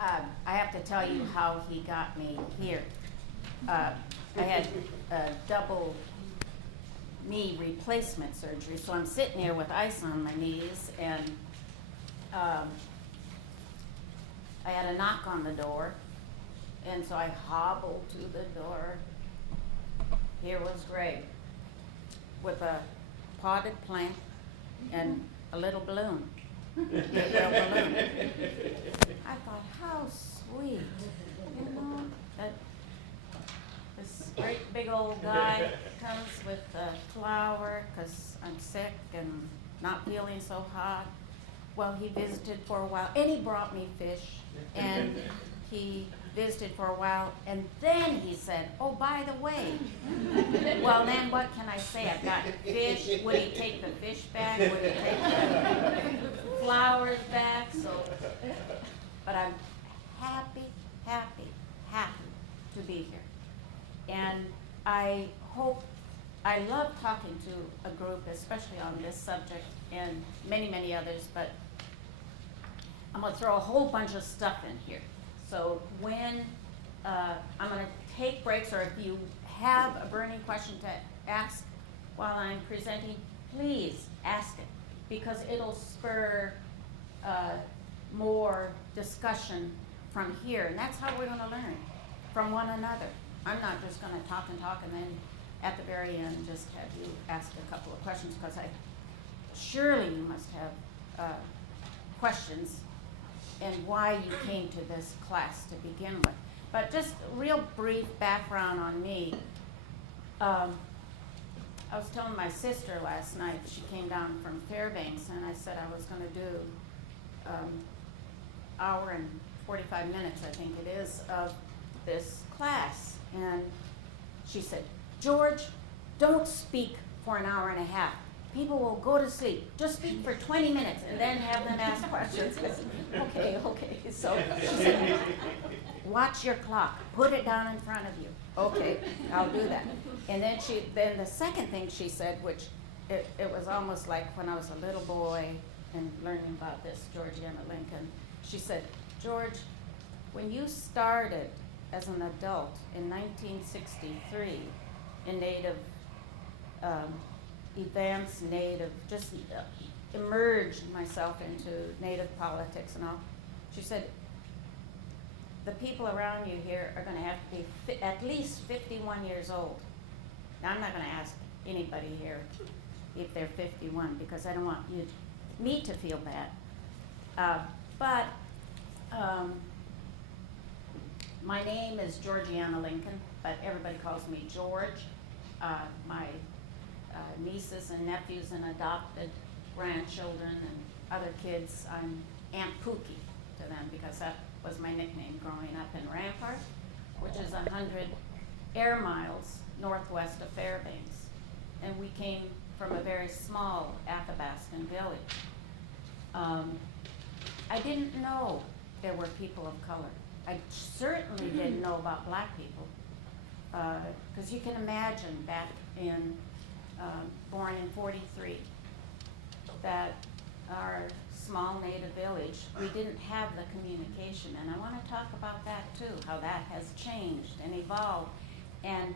I have to tell you how he got me here. I had a double knee replacement surgery, so I'm sitting here with ice on my knees, and I had a knock on the door, and so I hobbled to the door. Here was Greg with a potted plant and a little balloon. A little balloon. I thought, how sweet, you know, that this great big old guy comes with a flower because I'm sick and not feeling so hot. Well, he visited for a while, and he brought me fish, and he visited for a while, and then he said, oh, by the way, well, then what can I say? I've got fish. Would he take the fish back? Would he take the flowers back? So, but I'm happy, happy, happy to be here. And I love talking to a group, especially on this subject and many, many others, but I'm going to throw a whole bunch of stuff in here. So when I'm going to take breaks, or if you have a burning question to ask while I'm presenting, please ask it, because it'll spur more discussion from here. And that's how we're going to learn, from one another. I'm not just going to talk and talk and then at the very end just have you ask a couple of questions, because surely you must have questions and why you came to this class to begin with. But just real brief background on me. I was telling my sister last night, she came down from Fairbanks, and I said I was going to do hour and 45 minutes, I think it is, of this class. And she said, George, don't speak for an hour and a half. People will go to sleep. Just speak for 20 minutes and then have them ask questions. I said, okay. So she said, watch your clock. Put it down in front of you. Okay, I'll do that. And then the second thing she said, which it was almost like when I was a little boy and learning about this Georgianna Lincoln. She said, George, when you started as an adult in 1963 in Native events, just emerged myself into Native politics and all. She said, the people around you here are going to have to be at least 51 years old. Now, I'm not going to ask anybody here if they're 51, because I don't want me to feel bad. But my name is Georgianna Lincoln, but everybody calls me George. My nieces and nephews and adopted grandchildren and other kids, I'm Aunt Pookie to them, because that was my nickname growing up in Rampart, which is 100 air miles northwest of Fairbanks. And we came from a very small Athabascan village. I didn't know there were people of color. I certainly didn't know about black people, because you can imagine back in born in 43, that our small native village, we didn't have the communication. And I want to talk about that too, how that has changed and evolved, and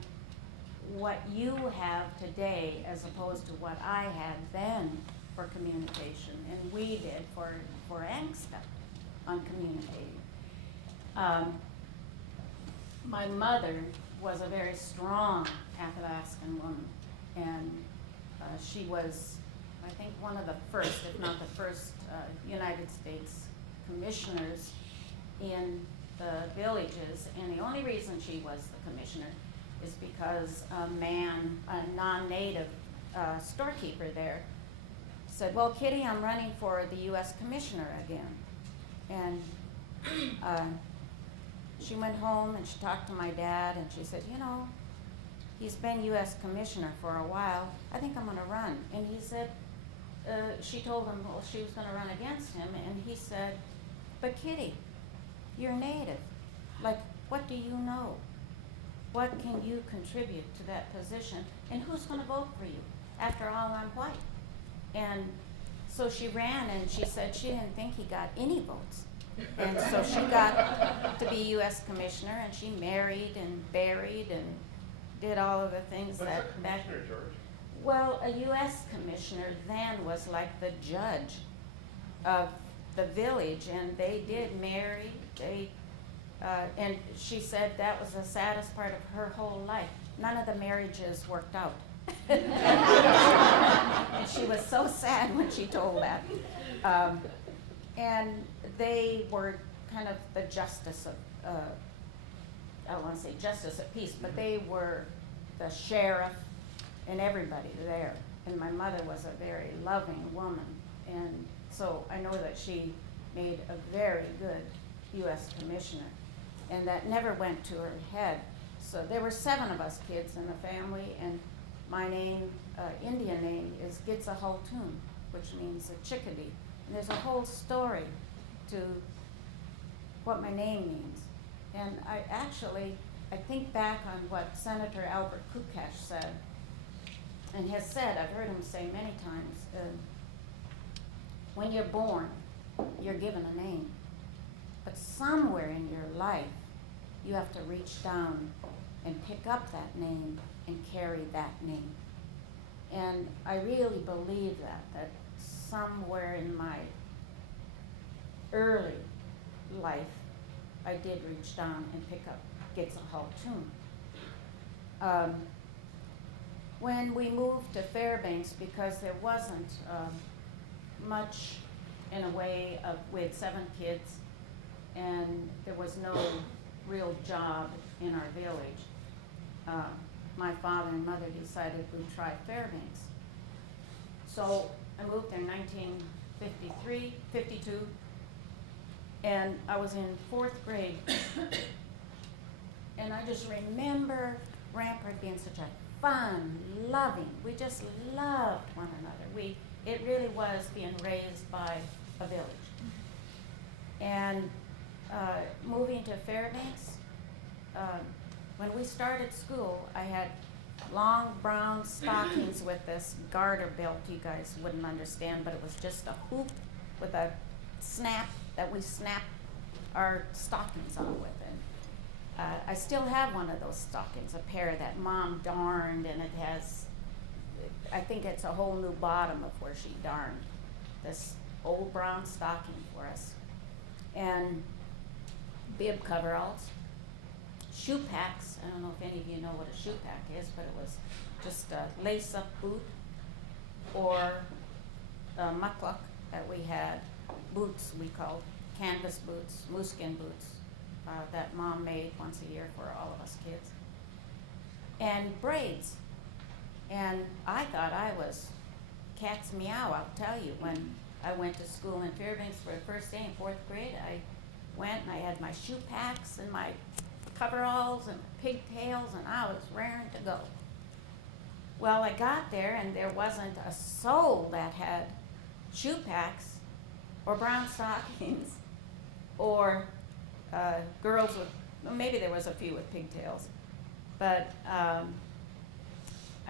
what you have today as opposed to what I had then for communication, and we did for angst on communicating. My mother was a very strong Athabascan woman, and she was, I think, one of the first, if not the first, United States commissioners in the villages. And the only reason she was the commissioner is because a non-native storekeeper there said, well, Kitty, I'm running for the U.S. commissioner again. And she went home and she talked to my dad, and she said, you know, he's been U.S. commissioner for a while. I think I'm going to run. And he said, she told him, well, she was going to run against him. And he said, but Kitty, you're native. Like, what do you know? What can you contribute to that position? And who's going to vote for you? After all, I'm white. And so she ran, and she said she didn't think he got any votes. And so she got to be U.S. Commissioner, and she married and buried and did all of the things What's that a commissioner, George? Well, a U.S. Commissioner then was like the judge of the village, and they did marry. And she said that was the saddest part of her whole life. None of the marriages worked out. And she was so sad when she told that. And they were kind of the justice of, I don't want to say justice of peace, but they were the sheriff and everybody there. And my mother was a very loving woman. And so I know that she made a very good U.S. Commissioner. And that never went to her head. So there were 7 of us kids in the family, and my name, Indian name, is Gitza Haltoon, which means a chickadee. And there's a whole story to what my name means. And I think back on what Senator Albert Kukash said, and has said, I've heard him say many times, when you're born, you're given a name. But somewhere in your life, you have to reach down and pick up that name and carry that name. And I really believe that somewhere in my early life, I did reach down and pick up Gitza Haltoon. When we moved to Fairbanks, because there wasn't much in a way of, we had 7 kids, and there was no real job in our village. My father and mother decided we'd try Fairbanks. So I moved there in 52, and I was in 4th grade. And I just remember Rampart being such a fun, loving, we just loved one another. It really was being raised by a village. And moving to Fairbanks, when we started school, I had long brown stockings with this garter belt. You guys wouldn't understand, but it was just a hoop with a snap that we snapped our stockings on with. And I still have one of those stockings, a pair that Mom darned, and it has, I think it's a whole new bottom of where she darned this old brown stocking for us. And bib coveralls, shoe packs. I don't know if any of you know what a shoe pack is, but it was just a lace-up boot, or a mukluk that we had, boots we called, canvas boots, moose-skin boots, that Mom made once a year for all of us kids. And braids. And I thought I was cat's meow, I'll tell you. When I went to school in Fairbanks for the first day in 4th grade, I went and I had my shoe packs and my coveralls and pigtails, and I was raring to go. Well, I got there and there wasn't a soul that had shoe packs or brown stockings or girls with, well, maybe there was a few with pigtails. But I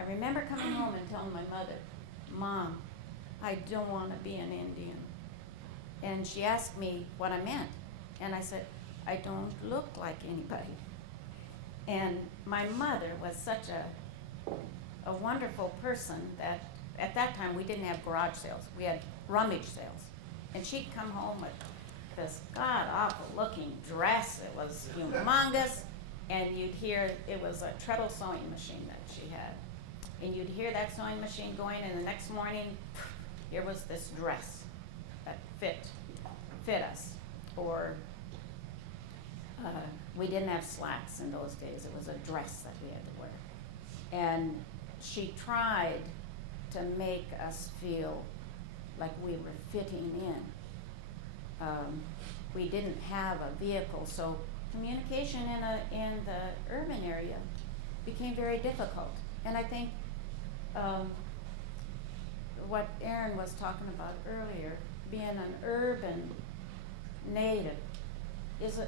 remember coming home and telling my mother, Mom, I don't want to be an Indian. And she asked me what I meant. And I said, I don't look like anybody. And my mother was such a wonderful person that at that time we didn't have garage sales. We had rummage sales. And she'd come home with this god-awful looking dress. It was humongous. And you'd hear, it was a treadle sewing machine that she had. And you'd hear that sewing machine going, and the next morning, here was this dress that fit us. Or we didn't have slacks in those days. It was a dress that we had to wear. And she tried to make us feel like we were fitting in. We didn't have a vehicle, so communication in the urban area became very difficult. And I think what Aaron was talking about earlier, being an urban native is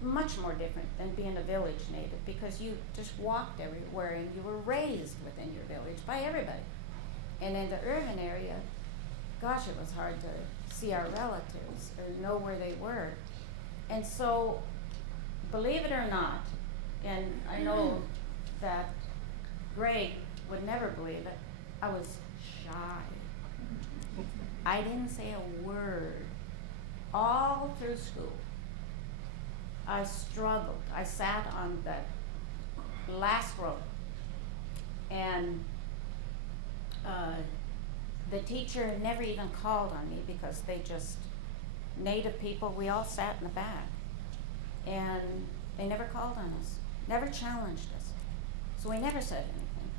much more different than being a village native, because you just walked everywhere and you were raised within your village by everybody. And in the urban area, gosh, it was hard to see our relatives or know where they were. And so, believe it or not, and I know that Greg would never believe it, I was shy. I didn't say a word all through school. I struggled. I sat on that last row, and the teacher never even called on me because they just, Native people, we all sat in the back, and they never called on us, never challenged us, so we never said anything.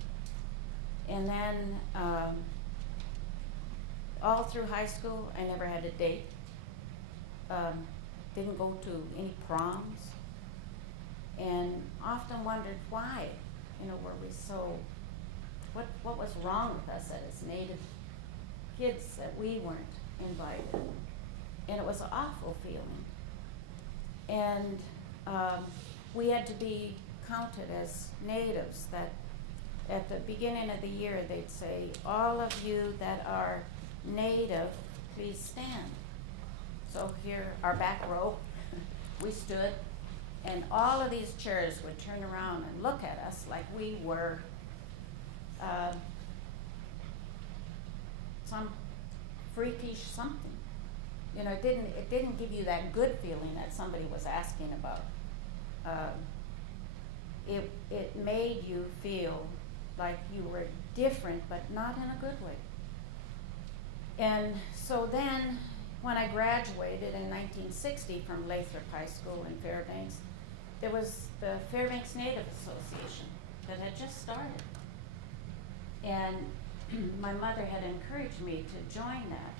And then all through high school, I never had a date. Didn't go to any proms, and often wondered why, were we so, what was wrong with us as Native kids that we weren't invited? And it was an awful feeling. And we had to be counted as Natives, that at the beginning of the year they'd say, all of you that are Native, please stand. So here, our back row, we stood, and all of these chairs would turn around and look at us like we were some freakish something. It didn't give you that good feeling that somebody was asking about. It made you feel like you were different, but not in a good way. And so then, when I graduated in 1960 from Lathrop High School in Fairbanks, there was the Fairbanks Native Association that had just started. And my mother had encouraged me to join that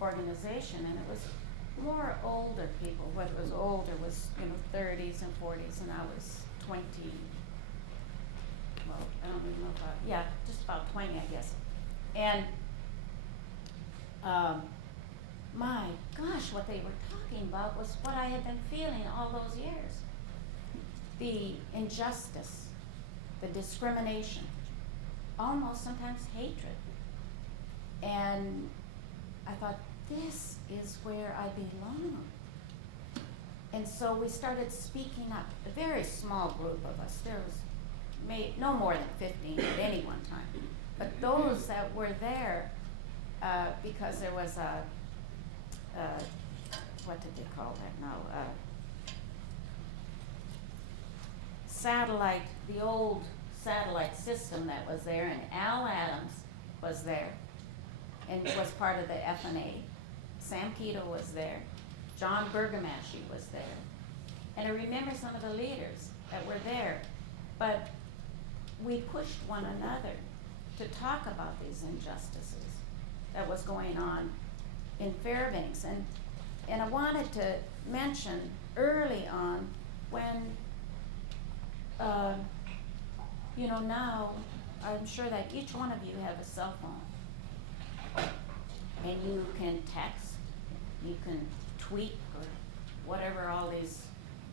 organization, and it was more older people. What was older was 30s and 40s, and I was 20. Well, I don't even know just about 20, I guess. And my gosh, what they were talking about was what I had been feeling all those years. The injustice, the discrimination, almost sometimes hatred. And I thought, this is where I belong. And so we started speaking up, a very small group of us. There was no more than 15 at any one time. But those that were there, because there was what did they call that now? Satellite, the old satellite system that was there, and Al Adams was there, and was part of the FNA. Sam Keto was there. John Bergamaschi was there. And I remember some of the leaders that were there, but we pushed one another to talk about these injustices that was going on in Fairbanks. And I wanted to mention early on when, now I'm sure that each one of you have a cell phone. And you can text, you can tweet, or whatever all these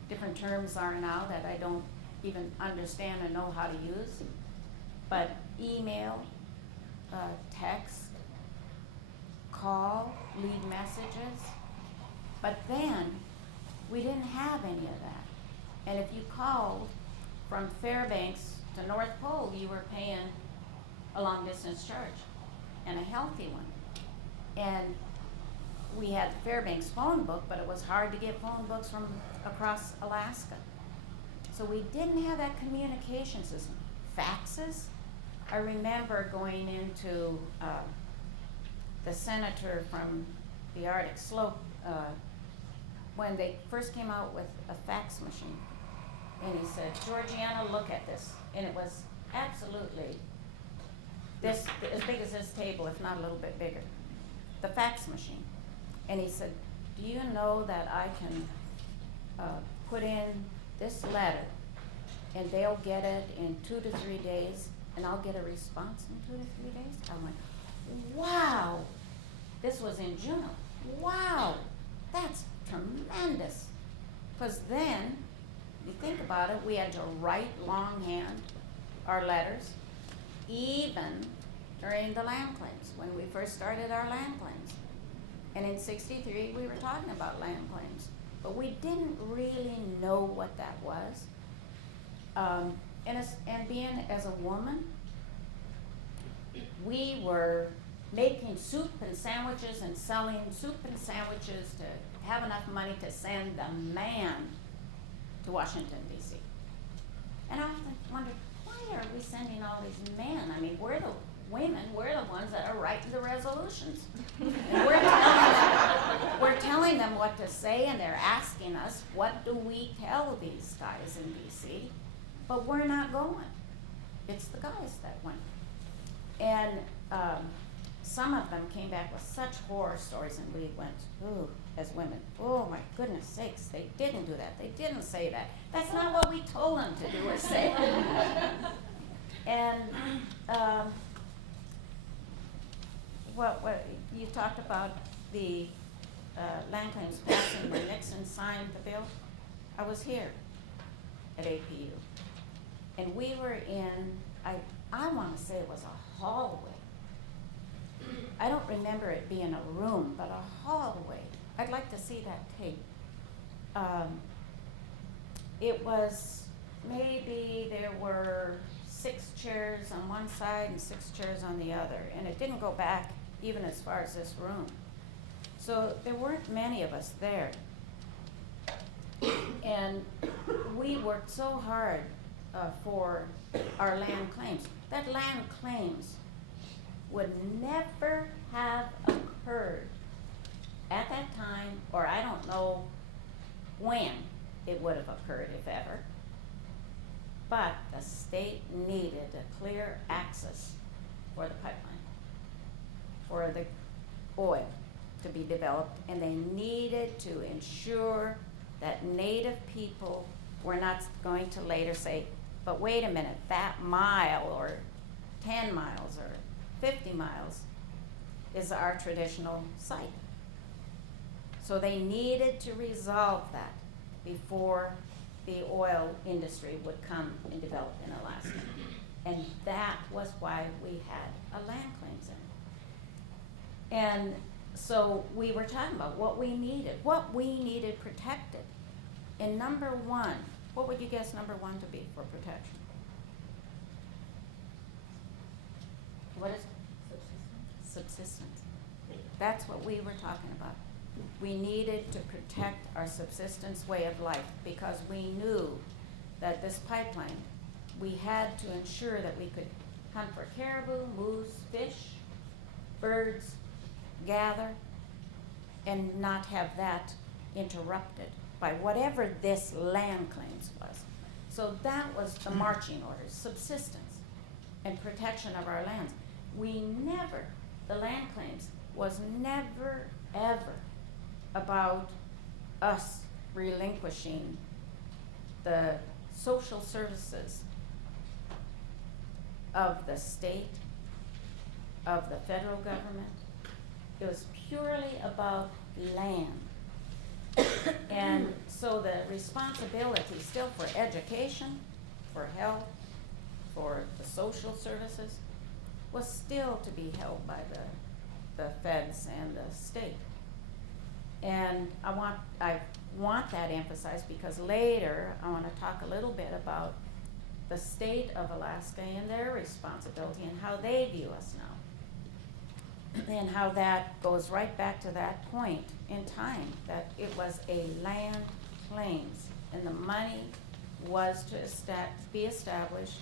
different terms are now that I don't even understand or know how to use. But email, text, call, leave messages. But then, we didn't have any of that. And if you called from Fairbanks to North Pole, you were paying a long distance charge, and a healthy one. And we had the Fairbanks phone book, but it was hard to get phone books from across Alaska. So we didn't have that communication system. Faxes, I remember going into the senator from the Arctic Slope when they first came out with a fax machine. And he said, Georgianna, look at this. And it was absolutely this, as big as this table, if not a little bit bigger. The fax machine. And he said, do you know that I can put in this letter and they'll get it in 2 to 3 days, and I'll get a response in 2 to 3 days? I went, wow. This was in Juneau. Wow, that's tremendous. Because then, you think about it, we had to write longhand our letters, even during the land claims, when we first started our land claims. And in '63, we were talking about land claims. but we didn't really know what that was. And being as a woman, we were making soup and sandwiches and selling soup and sandwiches to have enough money to send the man to Washington, D.C. And I often wondered, why are we sending all these men? I mean, we're the women, we're the ones that are writing the resolutions. And we're telling them what to say, and they're asking us, what do we tell these guys in D.C.? But we're not going. It's the guys that went. And some of them came back with such horror stories, and we went, ooh, as women, oh my goodness sakes, they didn't do that, they didn't say that. That's not what we told them to do or say. And what you talked about the land claims passing when Nixon signed the bill. I was here at APU, and we were in, I want to say it was a hallway. I don't remember it being a room, but a hallway. I'd like to see that tape. It was, maybe there were 6 chairs on one side and 6 chairs on the other, and it didn't go back even as far as this room. So there weren't many of us there. And we worked so hard for our land claims. That land claims would never have occurred at that time, or I don't know when it would have occurred, if ever. But the state needed a clear access for the pipeline, for the oil to be developed, and they needed to ensure that Native people were not going to later say, but wait a minute, that mile or 10 miles or 50 miles is our traditional site. So they needed to resolve that before the oil industry would come and develop in Alaska. And that was why we had a land claims in. And so we were talking about what we needed protected. And number one, what would you guess number one to be for protection? What is it? Subsistence. That's what we were talking about. We needed to protect our subsistence way of life because we knew that this pipeline, we had to ensure that we could hunt for caribou, moose, fish, birds, gather, and not have that interrupted by whatever this land claims was. So that was the marching orders, subsistence and protection of our lands. The land claims was never, ever about us relinquishing the social services of the state, of the federal government. It was purely about land. And so the responsibility still for education, for health, for the social services was still to be held by the feds and the state. And I want that emphasized because later I want to talk a little bit about the state of Alaska and their responsibility and how they view us now. And how that goes right back to that point in time, that it was a land claims, and the money was to be established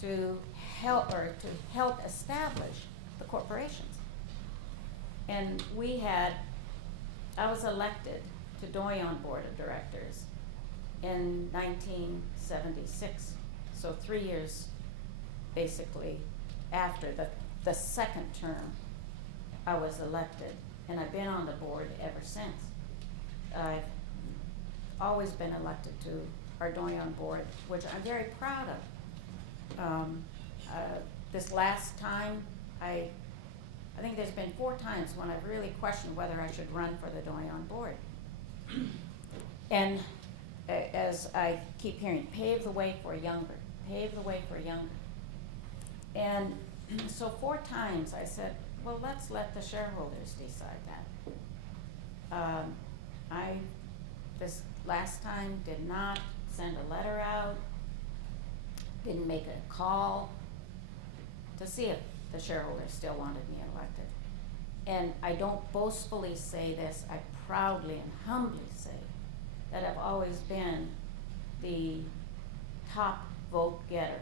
to help establish the corporations. And I was elected to Doyon Board of Directors in 1976, so 3 years basically after the second term I was elected, and I've been on the board ever since. I've always been elected to our Doyon board, which I'm very proud of. This last time, I think there's been 4 times when I've really questioned whether I should run for the Doyon board. And as I keep hearing, pave the way for younger, pave the way for younger. And so 4 times I said, well, let's let the shareholders decide that. this last time did not send a letter out, didn't make a call to see if the shareholders still wanted me elected. And I don't boastfully say this, I proudly and humbly say that I've always been the top vote getter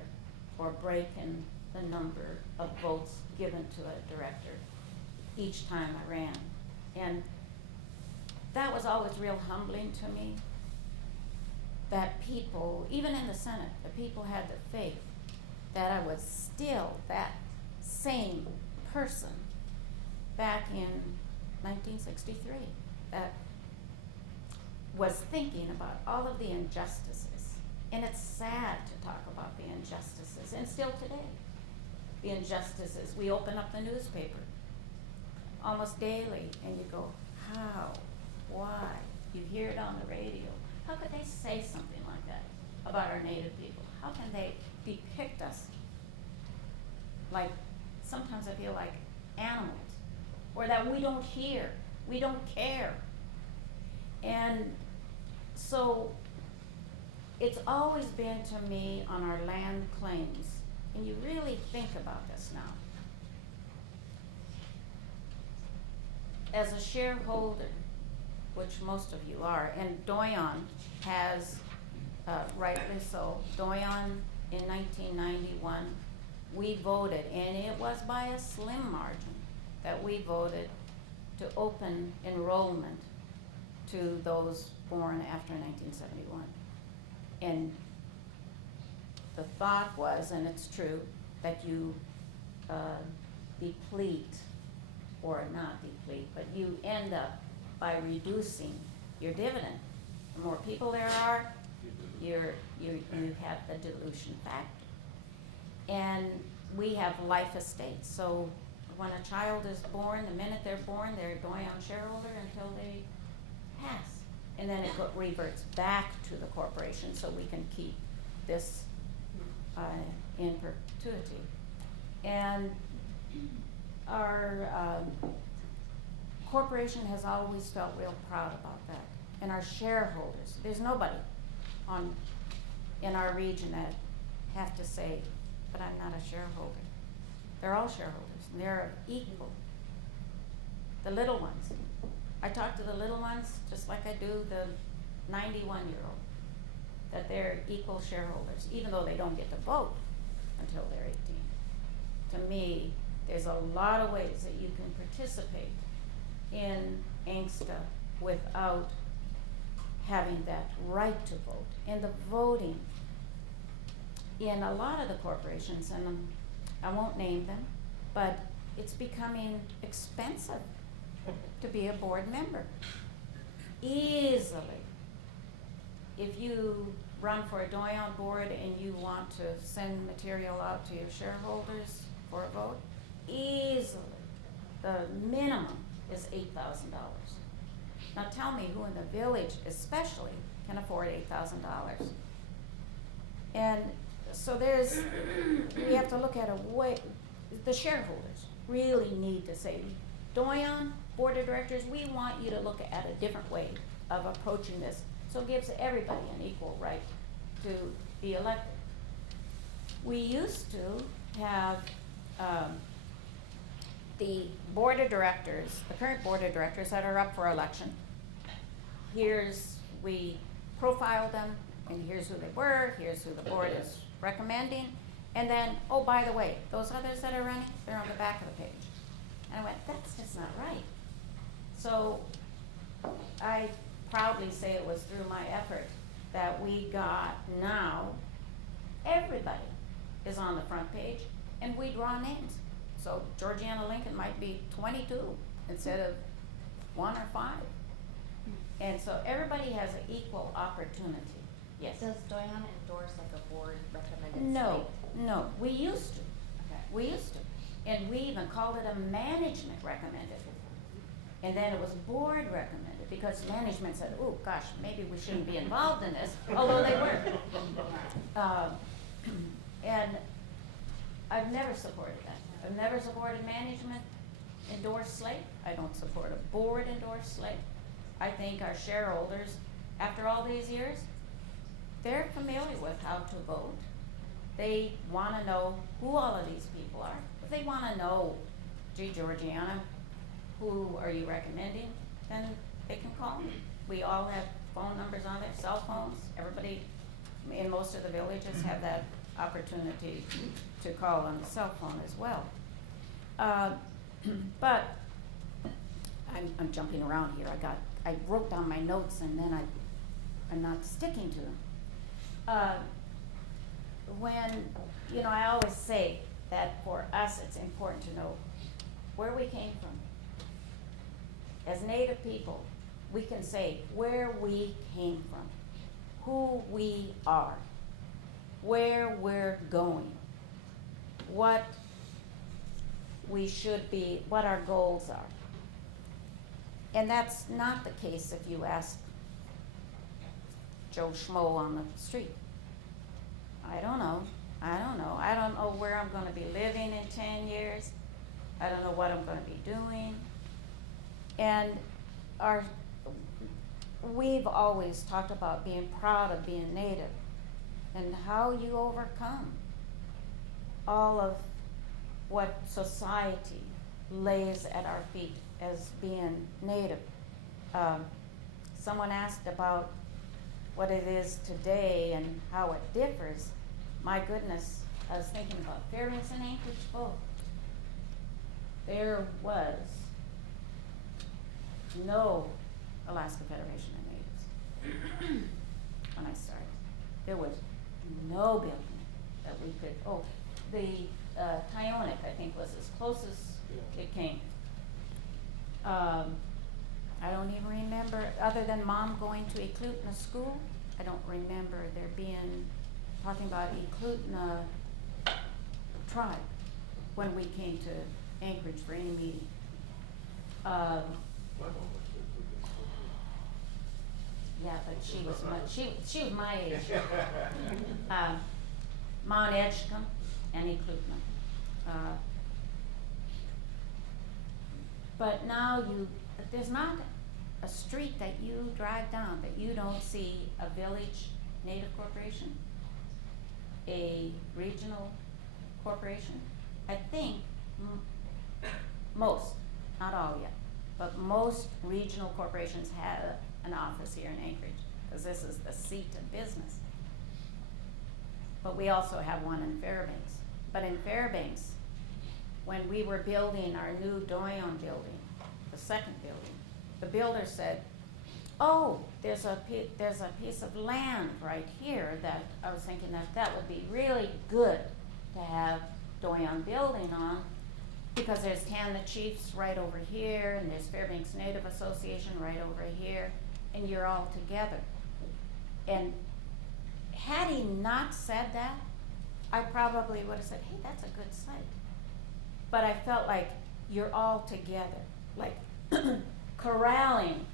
or breaking the number of votes given to a director each time I ran. And that was always real humbling to me, that people, even in the Senate, the people had the faith that I was still that same person back in 1963 that was thinking about all of the injustices. And it's sad to talk about the injustices, and still today, the injustices. We open up the newspaper almost daily and you go, how, why? You hear it on the radio. How could they say something like that about our Native people? How can they depict us like, sometimes I feel like animals, or that we don't hear, we don't care. And so it's always been to me on our land claims, and you really think about this now. As a shareholder, which most of you are, and Doyon has, rightly so, Doyon in 1991, we voted, and it was by a slim margin, that we voted to open enrollment to those born after 1971. And the thought was, and it's true, that you deplete, or not deplete, but you end up by reducing your dividend. The more people there are, you have the dilution factor. And we have life estates, so when a child is born, the minute they're born, they're a Doyon shareholder until they pass. And then it reverts back to the corporation, so we can keep this in perpetuity. And our corporation has always felt real proud about that. And our shareholders, there's nobody in our region that have to say, but I'm not a shareholder. They're all shareholders, and they're equal. The little ones. I talk to the little ones just like I do the 91-year-old, that they're equal shareholders, even though they don't get to vote until they're 18. To me, there's a lot of ways that you can participate in ANCSTA without having that right to vote. And the voting in a lot of the corporations, and I won't name them, but it's becoming expensive to be a board member. Easily. If you run for a Doyon board and you want to send material out to your shareholders for a vote, easily, the minimum is $8,000. Now tell me who in the village especially can afford $8,000. And so we have to look at a way, the shareholders really need to say, Doyon Board of Directors, we want you to look at a different way of approaching this, so it gives everybody an equal right to be elected. We used to have the board of directors, the current board of directors that are up for election. We profiled them, and here's who they were, here's who the board is recommending, and then, oh, by the way, those others that are running, they're on the back of the page. And I went, that's just not right. So I proudly say it was through my effort that we got now, everybody is on the front page, and we draw names. So Georgianna Lincoln might be 22 instead of 1 or 5. And so everybody has an equal opportunity. Yes? Does Doyon endorse like a board recommended No, slate? no, we used to. Okay. We used to. And we even called it a management recommended. And then it was board recommended, because management said, oh gosh, maybe we shouldn't be involved in this, although they were. And I've never supported that. I've never supported management endorsed slate. I don't support a board endorsed slate. I think our shareholders after all these years, they're familiar with how to vote. They wanna know who all of these people are. If they wanna know, gee, Georgiana, who are you recommending, then they can call me. We all have phone numbers on their cell phones. Everybody in most of the villages have that opportunity to call on the cell phone as well. But I'm jumping around here. I wrote down my notes and then I'm not sticking to them. When, I always say that for us it's important to know where we came from. As Native people, we can say where we came from, who we are, where we're going, what we should be, what our goals are. And that's not the case if you ask Joe Schmo on the street. I don't know. I don't know where I'm gonna be living in 10 years. I don't know what I'm gonna be doing. And we've always talked about being proud of being Native and how you overcome all of what society lays at our feet as being Native. Someone asked about what it is today and how it differs. My goodness, I was thinking about Fairbanks and Anchorage both. There was no Alaska Federation of Natives when I started. There was no building that we could, the Tyonek, I think, was as close as it came. I don't even remember, other than Mom going to Eklutna school, I don't remember there being, talking about Eklutna tribe when we came to Anchorage for any meeting. Yeah, but she was my age. Mount Edgecombe and Eklutna. But now there's not a street that you drive down that you don't see a village Native corporation, a regional corporation. I think most, not all yet, but most regional corporations have an office here in Anchorage, because this is the seat of business. But we also have one in Fairbanks. But in Fairbanks, when we were building our new Doyon building, the second building, the builder said, there's a piece of land right here that I was thinking that would be really good to have Doyon building on, because there's Tanna Chiefs right over here, and there's Fairbanks Native Association right over here, and you're all together. And had he not said that, I probably would have said, hey, that's a good site. But I felt like you're all together, like corralling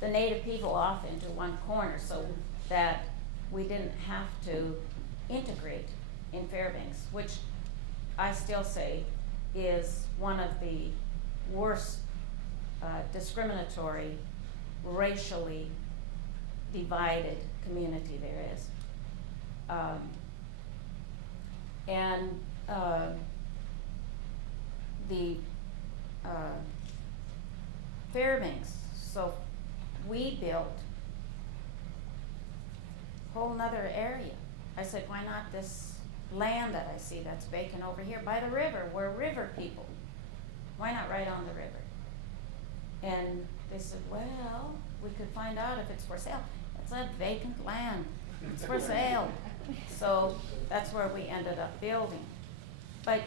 the Native people off into one corner so that we didn't have to integrate in Fairbanks, which I still say is one of the worst discriminatory, racially divided community there is. The Fairbanks, so we built a whole nother area. I said, why not this land that I see that's vacant over here by the river? We're river people. Why not right on the river? And they said, well, we could find out if it's for sale. It's a vacant land. It's for sale. So that's where we ended up building. But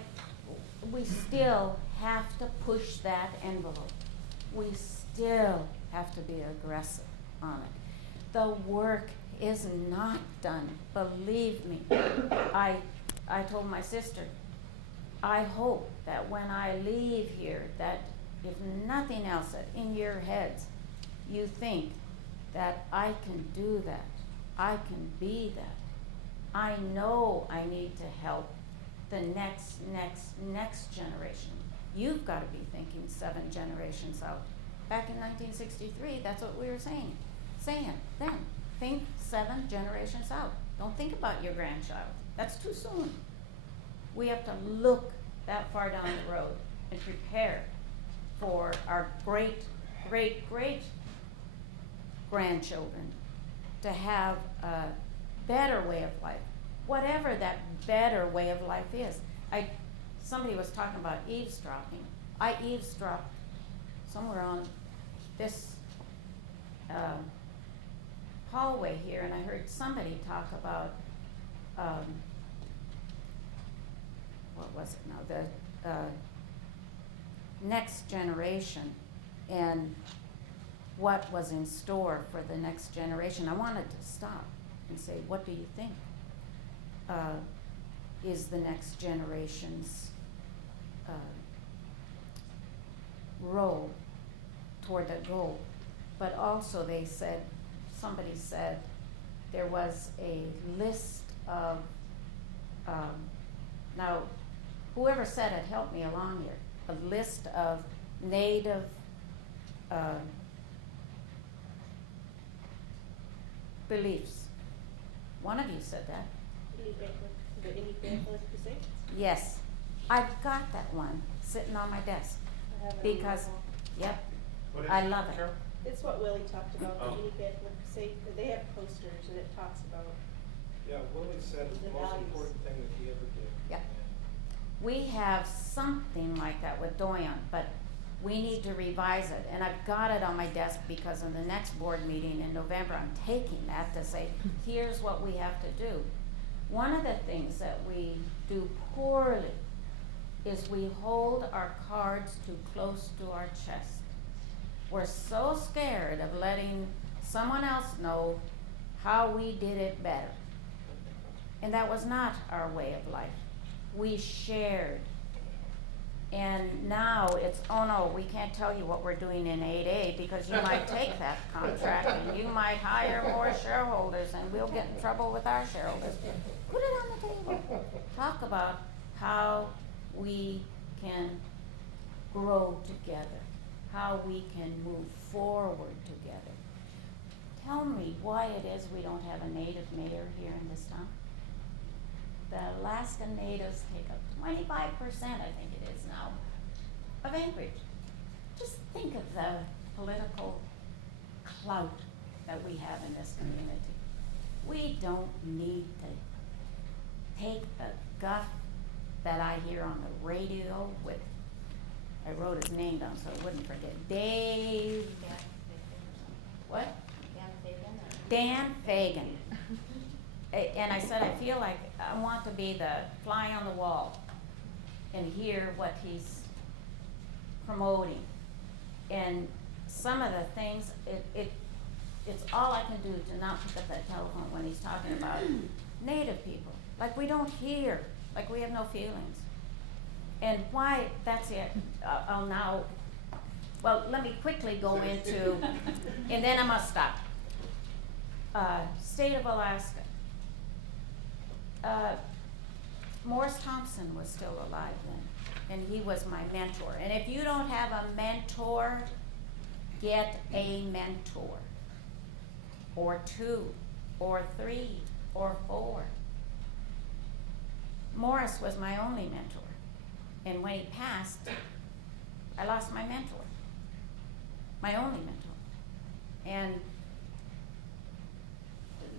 we still have to push that envelope. We still have to be aggressive on it. The work is not done, believe me. I told my sister, I hope that when I leave here, that if nothing else, that in your heads, you think that I can do that, I can be that. I know I need to help the next generation. You've got to be thinking 7 generations out. Back in 1963, that's what we were saying. saying then, think 7 generations out. Don't think about your grandchild. That's too soon. We have to look that far down the road and prepare for our great, great, great grandchildren to have a better way of life, whatever that better way of life is. Somebody was talking about eavesdropping. I eavesdropped somewhere on this hallway here, and I heard somebody talk about what was it now? The next generation and what was in store for the next generation. I wanted to stop and say, what do you think is the next generation's role toward the goal? But also they said, somebody said, there was a list of, now whoever said it helped me along here, a list of native beliefs. One of you said that. The Catholic Crusade? Yes, I've got that one sitting on my desk I have it on my because, wall. yep, What is I it, love it. Carol? It's what Willie talked about, Oh. the Catholic Crusade, they have posters and it talks about, Yeah, Willie said The the most values. important thing that he ever did. Yeah. We have something like that with Doyon, but we need to revise it, and I've got it on my desk because in the next board meeting in November, I'm taking that to say, here's what we have to do. One of the things that we do poorly is we hold our cards too close to our chest. We're so scared of letting someone else know how we did it better. And that was not our way of life. We shared. And now it's, oh no, we can't tell you what we're doing in 8A because you might take that contract and you might hire more shareholders and we'll get in trouble with our shareholders. Put it on the table. Talk about how we can grow together, how we can move forward together. Tell me why it is we don't have a native mayor here in this town. The Alaska natives take up 25%, I think it is now, of Anchorage. Just think of the political clout that we have in this community. We don't need to take the guff that I hear on the radio with, I wrote his name down so I wouldn't forget, Dave, what? Dan Fagan. And I said, I feel like I want to be the fly on the wall and hear what he's promoting. And some of the things, it's all I can do to not pick up that telephone when he's talking about native people. Like we don't hear, like we have no feelings. And why, that's it. I'll now, well, let me quickly go into, and then I must stop. State of Alaska. Morris Thompson was still alive then, and he was my mentor. And if you don't have a mentor, get a mentor, or 2, or 3, or 4. Morris was my only mentor, and when he passed, I lost my mentor, my only mentor. And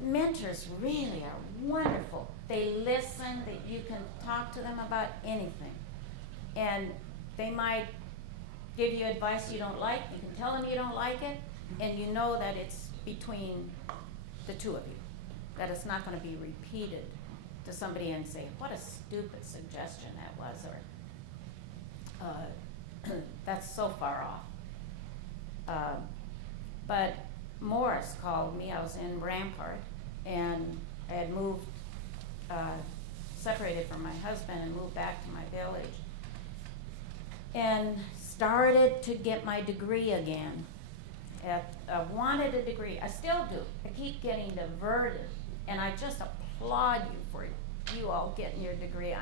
mentors really are wonderful. They listen, that you can talk to them about anything. And they might give you advice you don't like, you can tell them you don't like it, and you know that it's between the two of you, that it's not gonna be repeated to somebody and say, what a stupid suggestion that was, or that's so far off. But Morris called me, I was in Rampart, and I had moved, separated from my husband and moved back to my village. And started to get my degree again. Wanted a degree, I still do. I keep getting diverted, and I just applaud you for you all getting your degree.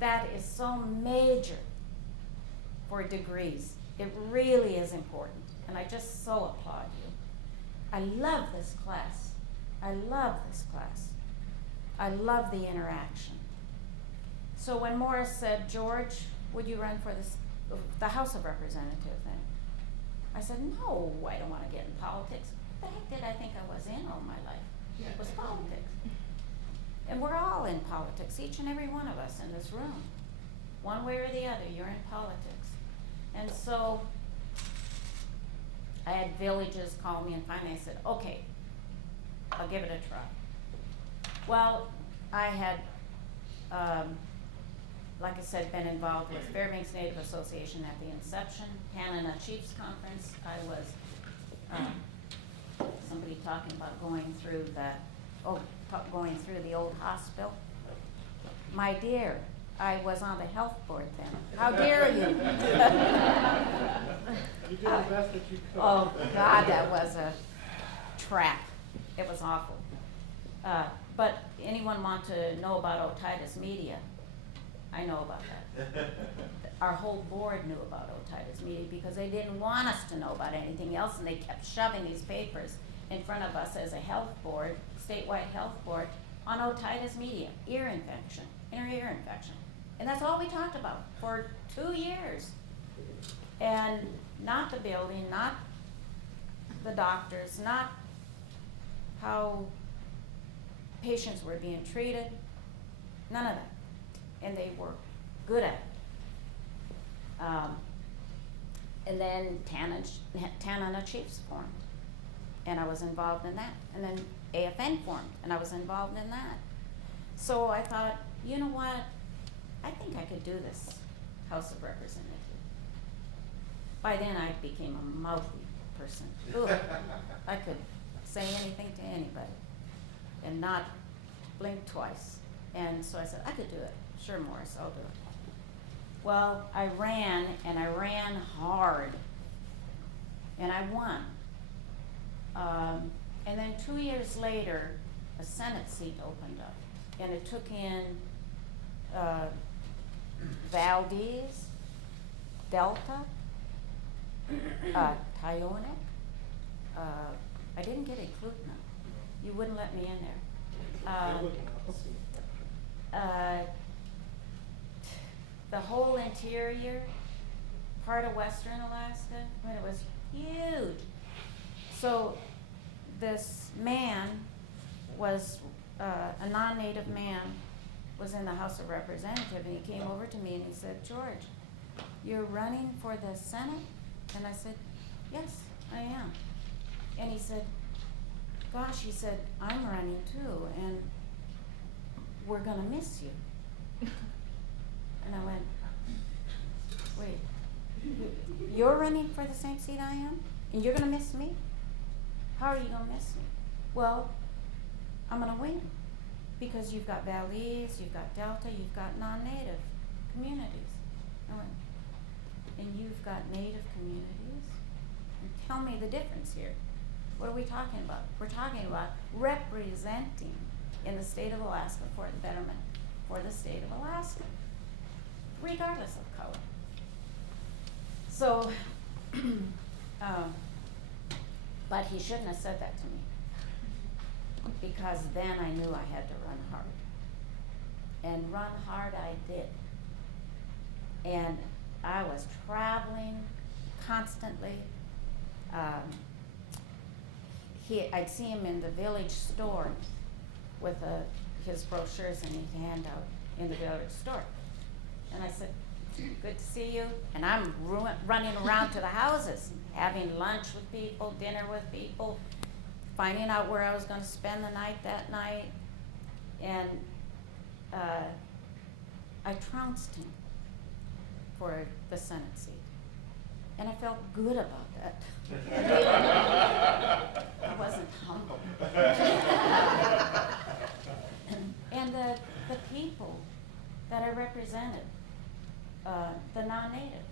That is so major for degrees. It really is important, and I just so applaud you. I love this class. I love this class. I love the interaction. So when Morris said, George, would you run for the House of Representatives then? I said, no, I don't want to get in politics. What the heck did I think I was in all my life? It was politics. And we're all in politics, each and every one of us in this room. One way or the other, you're in politics. And so I had villages call me, and finally I said, okay, I'll give it a try. Well, I had, like I said, been involved with Fairbanks Native Association at the inception, Tanana Chiefs Conference. I was, somebody talking about going through the old hospital. My dear, I was on the health board then. How dare you? You did the best that you could. Oh, God, that was a trap. It was awful. But anyone want to know about otitis media? I know about that. Our whole board knew about otitis media because they didn't want us to know about anything else, and they kept shoving these papers in front of us as a health board, statewide health board, on otitis media, ear infection, inner ear infection. And that's all we talked about for 2 years. And not the building, not the doctors, not how patients were being treated, none of that. And they were good at it. And then Tanana Chiefs formed, and I was involved in that. And then AFN formed, and I was involved in that. So I thought, you know what? I think I could do this House of Representatives. By then I became a mouthy person. Ugh. I could say anything to anybody and not blink twice. And so I said, I could do it. Sure, Morris, I'll do it. Well, I ran, and I ran hard, and I won. And then 2 years later, a Senate seat opened up, and it took in Valdez, Delta, Tyonek. I didn't get a Klutna. You wouldn't let me in there. The whole interior part of Western Alaska, I mean, it was huge. So this man was, a non-native man, was in the House of Representatives, and he came over to me and he said, George, you're running for the Senate? And I said, yes, I am. And he said, gosh, he said, I'm running too, and we're gonna miss you. And I went, wait, you're running for the same seat I am? And you're gonna miss me? How are you gonna miss me? Well, I'm gonna win, because you've got Valdez, you've got Delta, you've got non-native communities. I went, and you've got native communities? And tell me the difference here. What are we talking about? We're talking about representing in the state of Alaska for the betterment for the state of Alaska, regardless of color. So, but he shouldn't have said that to me, because then I knew I had to run hard. And run hard I did. And I was traveling constantly. I'd see him in the village store with his brochures, and he'd hand out in the village store. And I said, good to see you. And I'm running around to the houses, having lunch with people, dinner with people, finding out where I was going to spend the night that night. And I trounced him for the Senate seat. And I felt good about that. I wasn't humble. And the people that I represented, the non-native,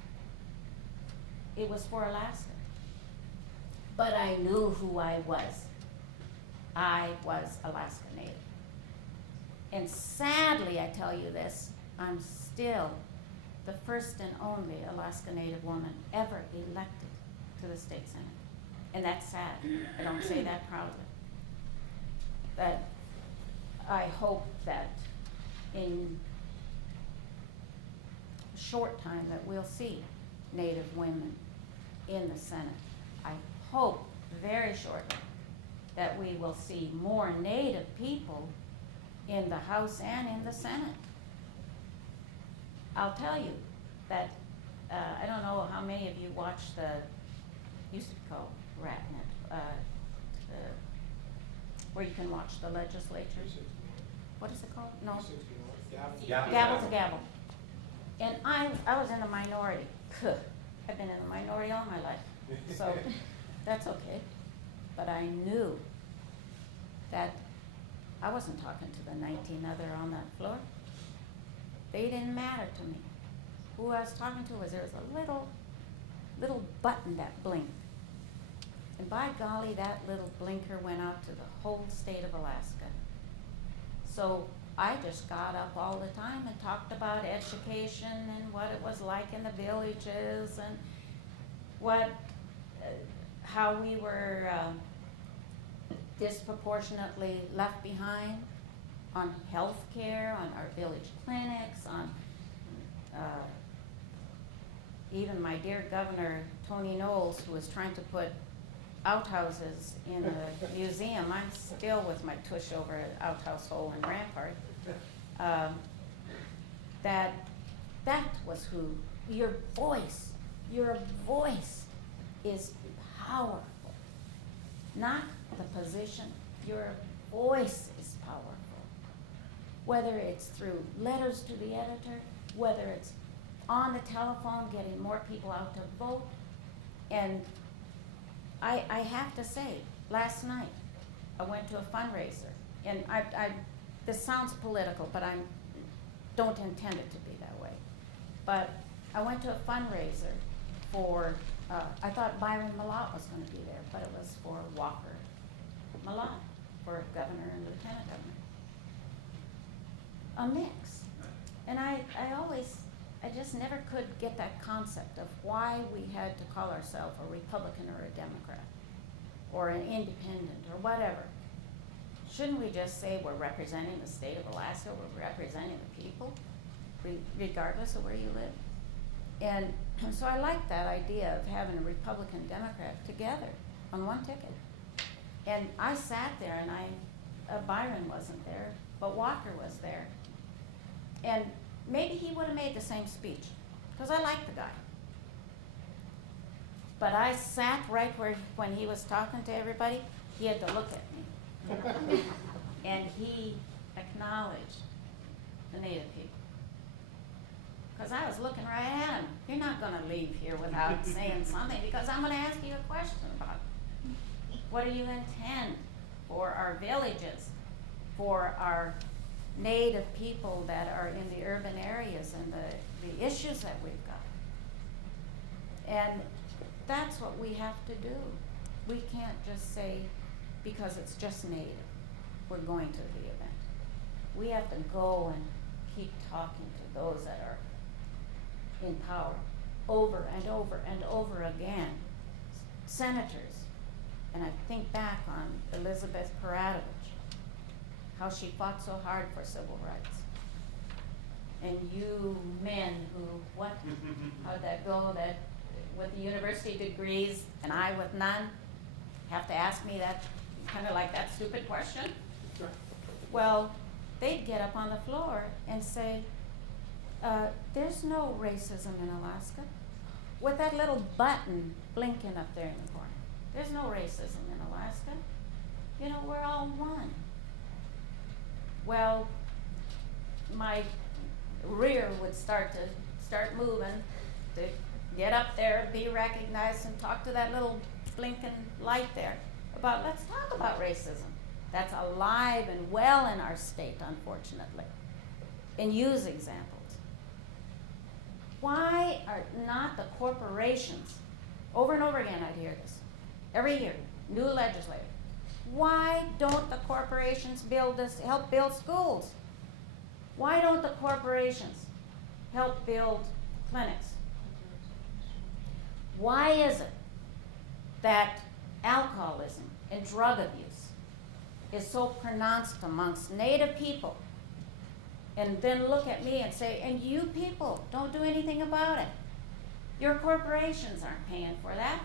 it was for Alaska. But I knew who I was. I was Alaska Native. And sadly, I tell you this, I'm still the first and only Alaska Native woman ever elected to the state Senate. And that's sad. I don't say that proudly. That I hope that in a short time that we'll see Native women in the Senate. I hope very shortly that we will see more Native people in the House and in the Senate. I'll tell you that, I don't know how many of you watched the, used to be called RATNet, where you can watch the legislatures. What is it called? No. Gavel to gavel. And I was in the minority. I've been in the minority all my life, so that's okay. But I knew that I wasn't talking to the 19 other on that floor. They didn't matter to me. Who I was talking to was, there was a little button that blinked. And by golly, that little blinker went out to the whole state of Alaska. So I just got up all the time and talked about education and what it was like in the villages and what, how we were disproportionately left behind on health care, on our village clinics, on even my dear Governor Tony Knowles, who was trying to put outhouses in a museum. I'm still with my tush over an outhouse hole in Rampart. That was who, your voice is powerful. Not the position, your voice is powerful. Whether it's through letters to the editor, whether it's on the telephone getting more people out to vote. And I have to say, last night I went to a fundraiser, and this sounds political, but I don't intend it to be that way. But I went to a fundraiser for, I thought Byron Malott was going to be there, but it was for Walker Malott, for governor and lieutenant governor. A mix. And I just never could get that concept of why we had to call ourselves a Republican or a Democrat or an independent or whatever. Shouldn't we just say we're representing the state of Alaska, we're representing the people, regardless of where you live? And so I like that idea of having a Republican Democrat together on one ticket. And I sat there and Byron wasn't there, but Walker was there. And maybe he would have made the same speech, because I like the guy. But I sat right where, when he was talking to everybody, he had to look at me. And he acknowledged the Native people. Because I was looking right at him. You're not going to leave here without saying something, because I'm going to ask you a question about it. What do you intend for our villages, for our Native people that are in the urban areas and the issues that we've got? And that's what we have to do. We can't just say, because it's just Native, we're going to the event. We have to go and keep talking to those that are in power over and over and over again. Senators, and I think back on Elizabeth Paradovich, how she fought so hard for civil rights. And you men who, how'd that go, that with the university degrees and I with none, have to ask me that, kind of like that stupid question? Sure. Well, they'd get up on the floor and say, there's no racism in Alaska. With that little button blinking up there in the corner. There's no racism in Alaska. You know, we're all one. Well, my rear would start moving to get up there, be recognized, and talk to that little blinking light there about, let's talk about racism. That's alive and well in our state, unfortunately. And use examples. Why are not the corporations, over and over again I'd hear this, every year, new legislator, why don't the corporations help build schools? Why don't the corporations help build clinics? Why is it that alcoholism and drug abuse is so pronounced amongst Native people, and then look at me and say, and you people don't do anything about it. Your corporations aren't paying for that.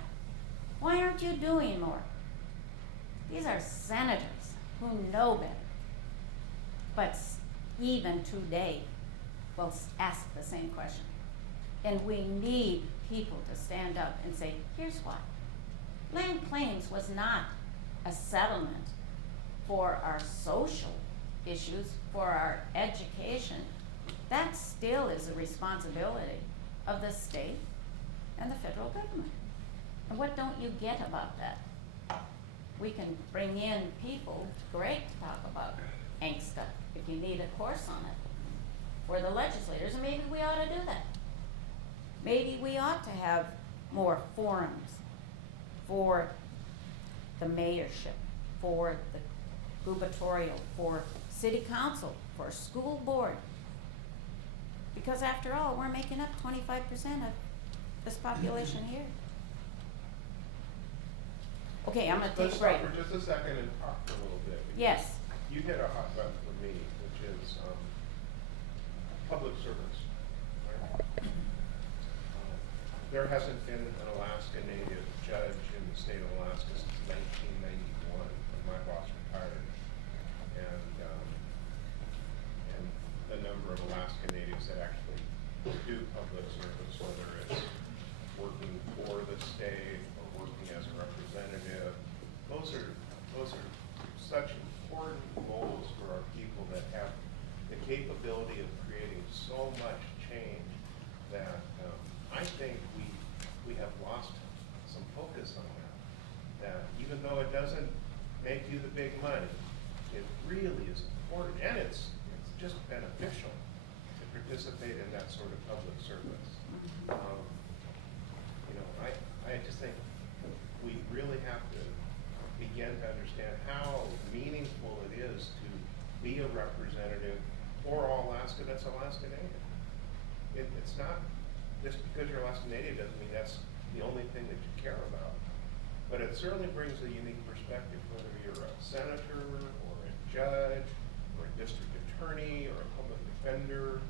Why aren't you doing more? These are senators who know better. But even today, will ask the same question. And we need people to stand up and say, here's why. Land claims was not a settlement for our social issues, for our education. That still is a responsibility of the state and the federal government. And what don't you get about that? We can bring in people, great, to talk about angst if you need a course on it for the legislators, and maybe we ought to do that. Maybe we ought to have more forums for the mayorship, for the gubernatorial, for city council, for school board. Because after all, we're making up 25% of this population here. Okay, I'm gonna take a Let's break. stop for just a second and talk for a little bit. Yes. You hit a hot button for me, which is public service. Right? There hasn't been an Alaska Native judge in the state of Alaska since 1991, when my boss retired. And the number of Alaska Natives that actually do public service, whether it's working for the state or working as a representative, those are such important roles for our people that have the capability of creating so much change that I think we have lost some focus on that. That even though it doesn't make you the big money, it really is important, and it's just beneficial to participate in that sort of public service. I just think we really have to begin to understand how meaningful it is to be a representative for all Alaska that's Alaska Native. It's not just because you're Alaska Native doesn't mean that's the only thing that you care about. But it certainly brings a unique perspective, whether you're a senator or a judge or a district attorney or a public defender.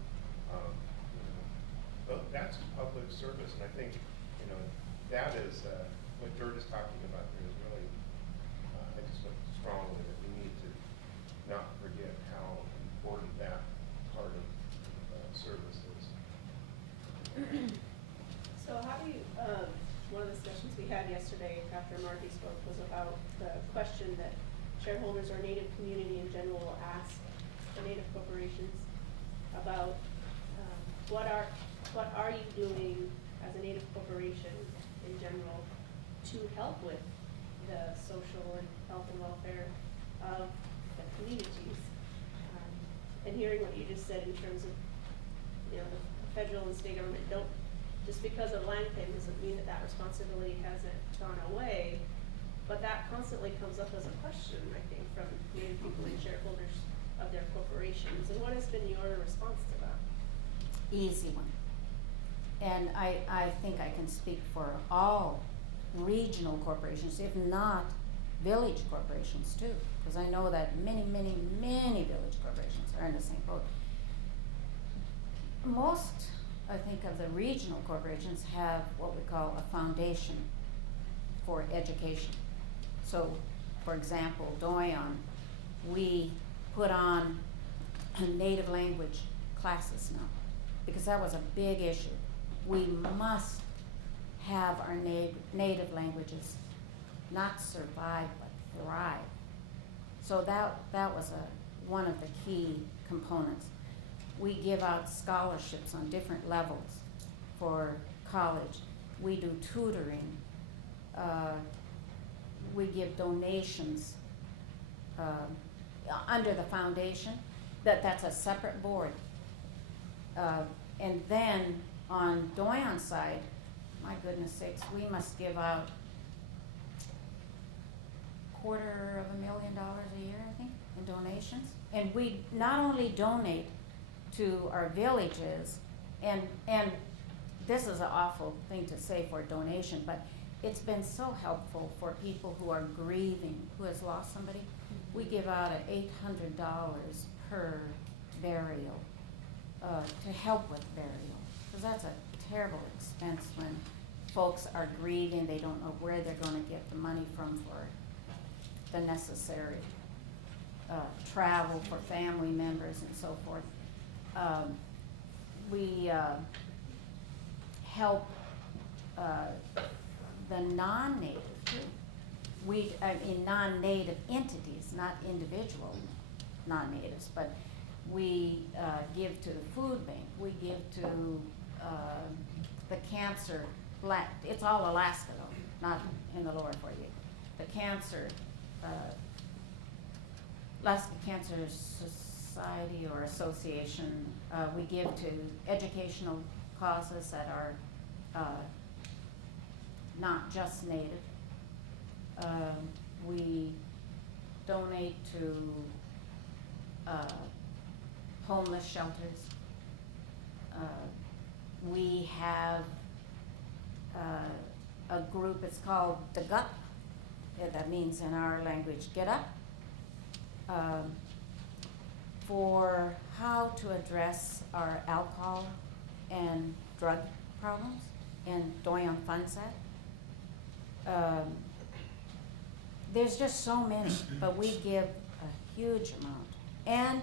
But that's public service, and I think that is what George is talking about here is really, I just feel strongly that we need to not forget how important that part of service is. So how do you, one of the discussions we had yesterday after Marty spoke was about the question that shareholders or Native community in general will ask the Native corporations about what are you doing as a Native corporation in general to help with the social and health and welfare of the communities. And hearing what you just said in terms of, the federal and state government don't, just because of land claim doesn't mean that responsibility hasn't gone away, but that constantly comes up as a question, I think, from Native people and shareholders of their corporations. And what has been your response to that? Easy one. And I think I can speak for all regional corporations, if not village corporations too, because I know that many, many, many village corporations are in the same boat. Most, I think, of the regional corporations have what we call a foundation for education. So, for example, Doyon, we put on native language classes now, because that was a big issue. We must have our native languages not survive but thrive. So that was one of the key components. We give out scholarships on different levels for college. We do tutoring. We give donations under the foundation. That's a separate board. And then on Doyon's side, my goodness sakes, we must give out $250,000 a year, I think, in donations. And we not only donate to our villages, and this is an awful thing to say for a donation, but it's been so helpful for people who are grieving, who has lost somebody. We give out $800 per burial, to help with burial, because that's a terrible expense when folks are grieving, they don't know where they're gonna get the money from for the necessary travel for family members and so forth. We help the non-native too. I mean non-native entities, not individual non-natives, but we give to the food bank. We give to the cancer. It's all Alaska though, not in the lower 48. The cancer. Alaska Cancer Society or Association, we give to educational causes that are not just native. We donate to homeless shelters. We have a group, it's called the GUT. That means in our language, get up. For how to address our alcohol and drug problems in Doyon Funset. There's just so many, but we give a huge amount. And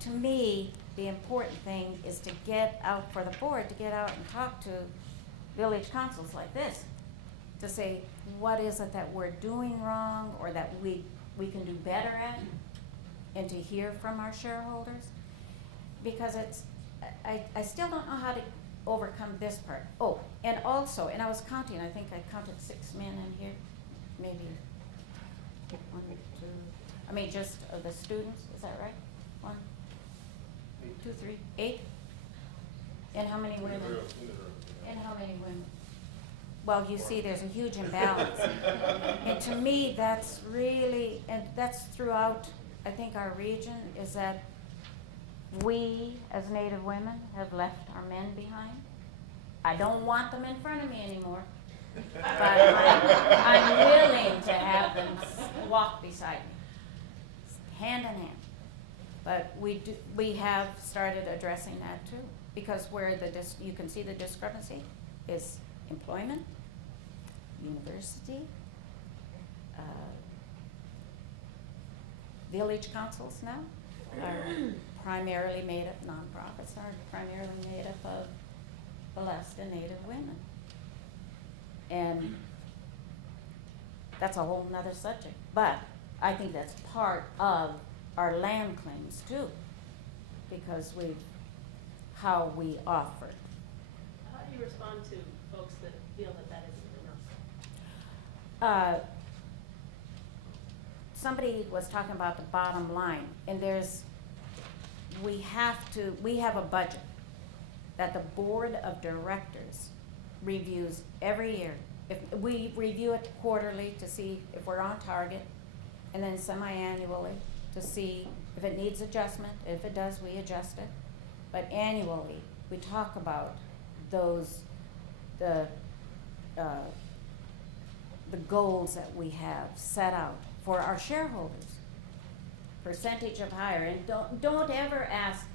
to me, the important thing is to get out, for the board, to get out and talk to village councils like this, to say, what is it that we're doing wrong or that we can do better at, and to hear from our shareholders. Because I still don't know how to overcome this part. Oh, and also, and I was counting, I think I counted 6 men in here, maybe 1, 2, I mean just of the students, is that right? 1, 2, 3, 8? And how many women? And how many women? Well, you see, there's a huge imbalance. And to me, that's really, and that's throughout, I think, our region, is that we, as Native women, have left our men behind. I don't want them in front of me anymore, but I'm willing to have them walk beside me, hand in hand. But we have started addressing that too, because where you can see the discrepancy is employment, university, village councils now are primarily made up, nonprofits are primarily made up of Alaska Native women. And that's a whole nother subject. But I think that's part of our land claims too, because how we offer. How do you respond to folks that feel that isn't enough? Somebody was talking about the bottom line, and we have a budget that the board of directors reviews every year. If we review it quarterly to see if we're on target, and then semi-annually to see if it needs adjustment. If it does, we adjust it. But annually, we talk about the goals that we have set out for our shareholders. Percentage of hire, and don't ever ask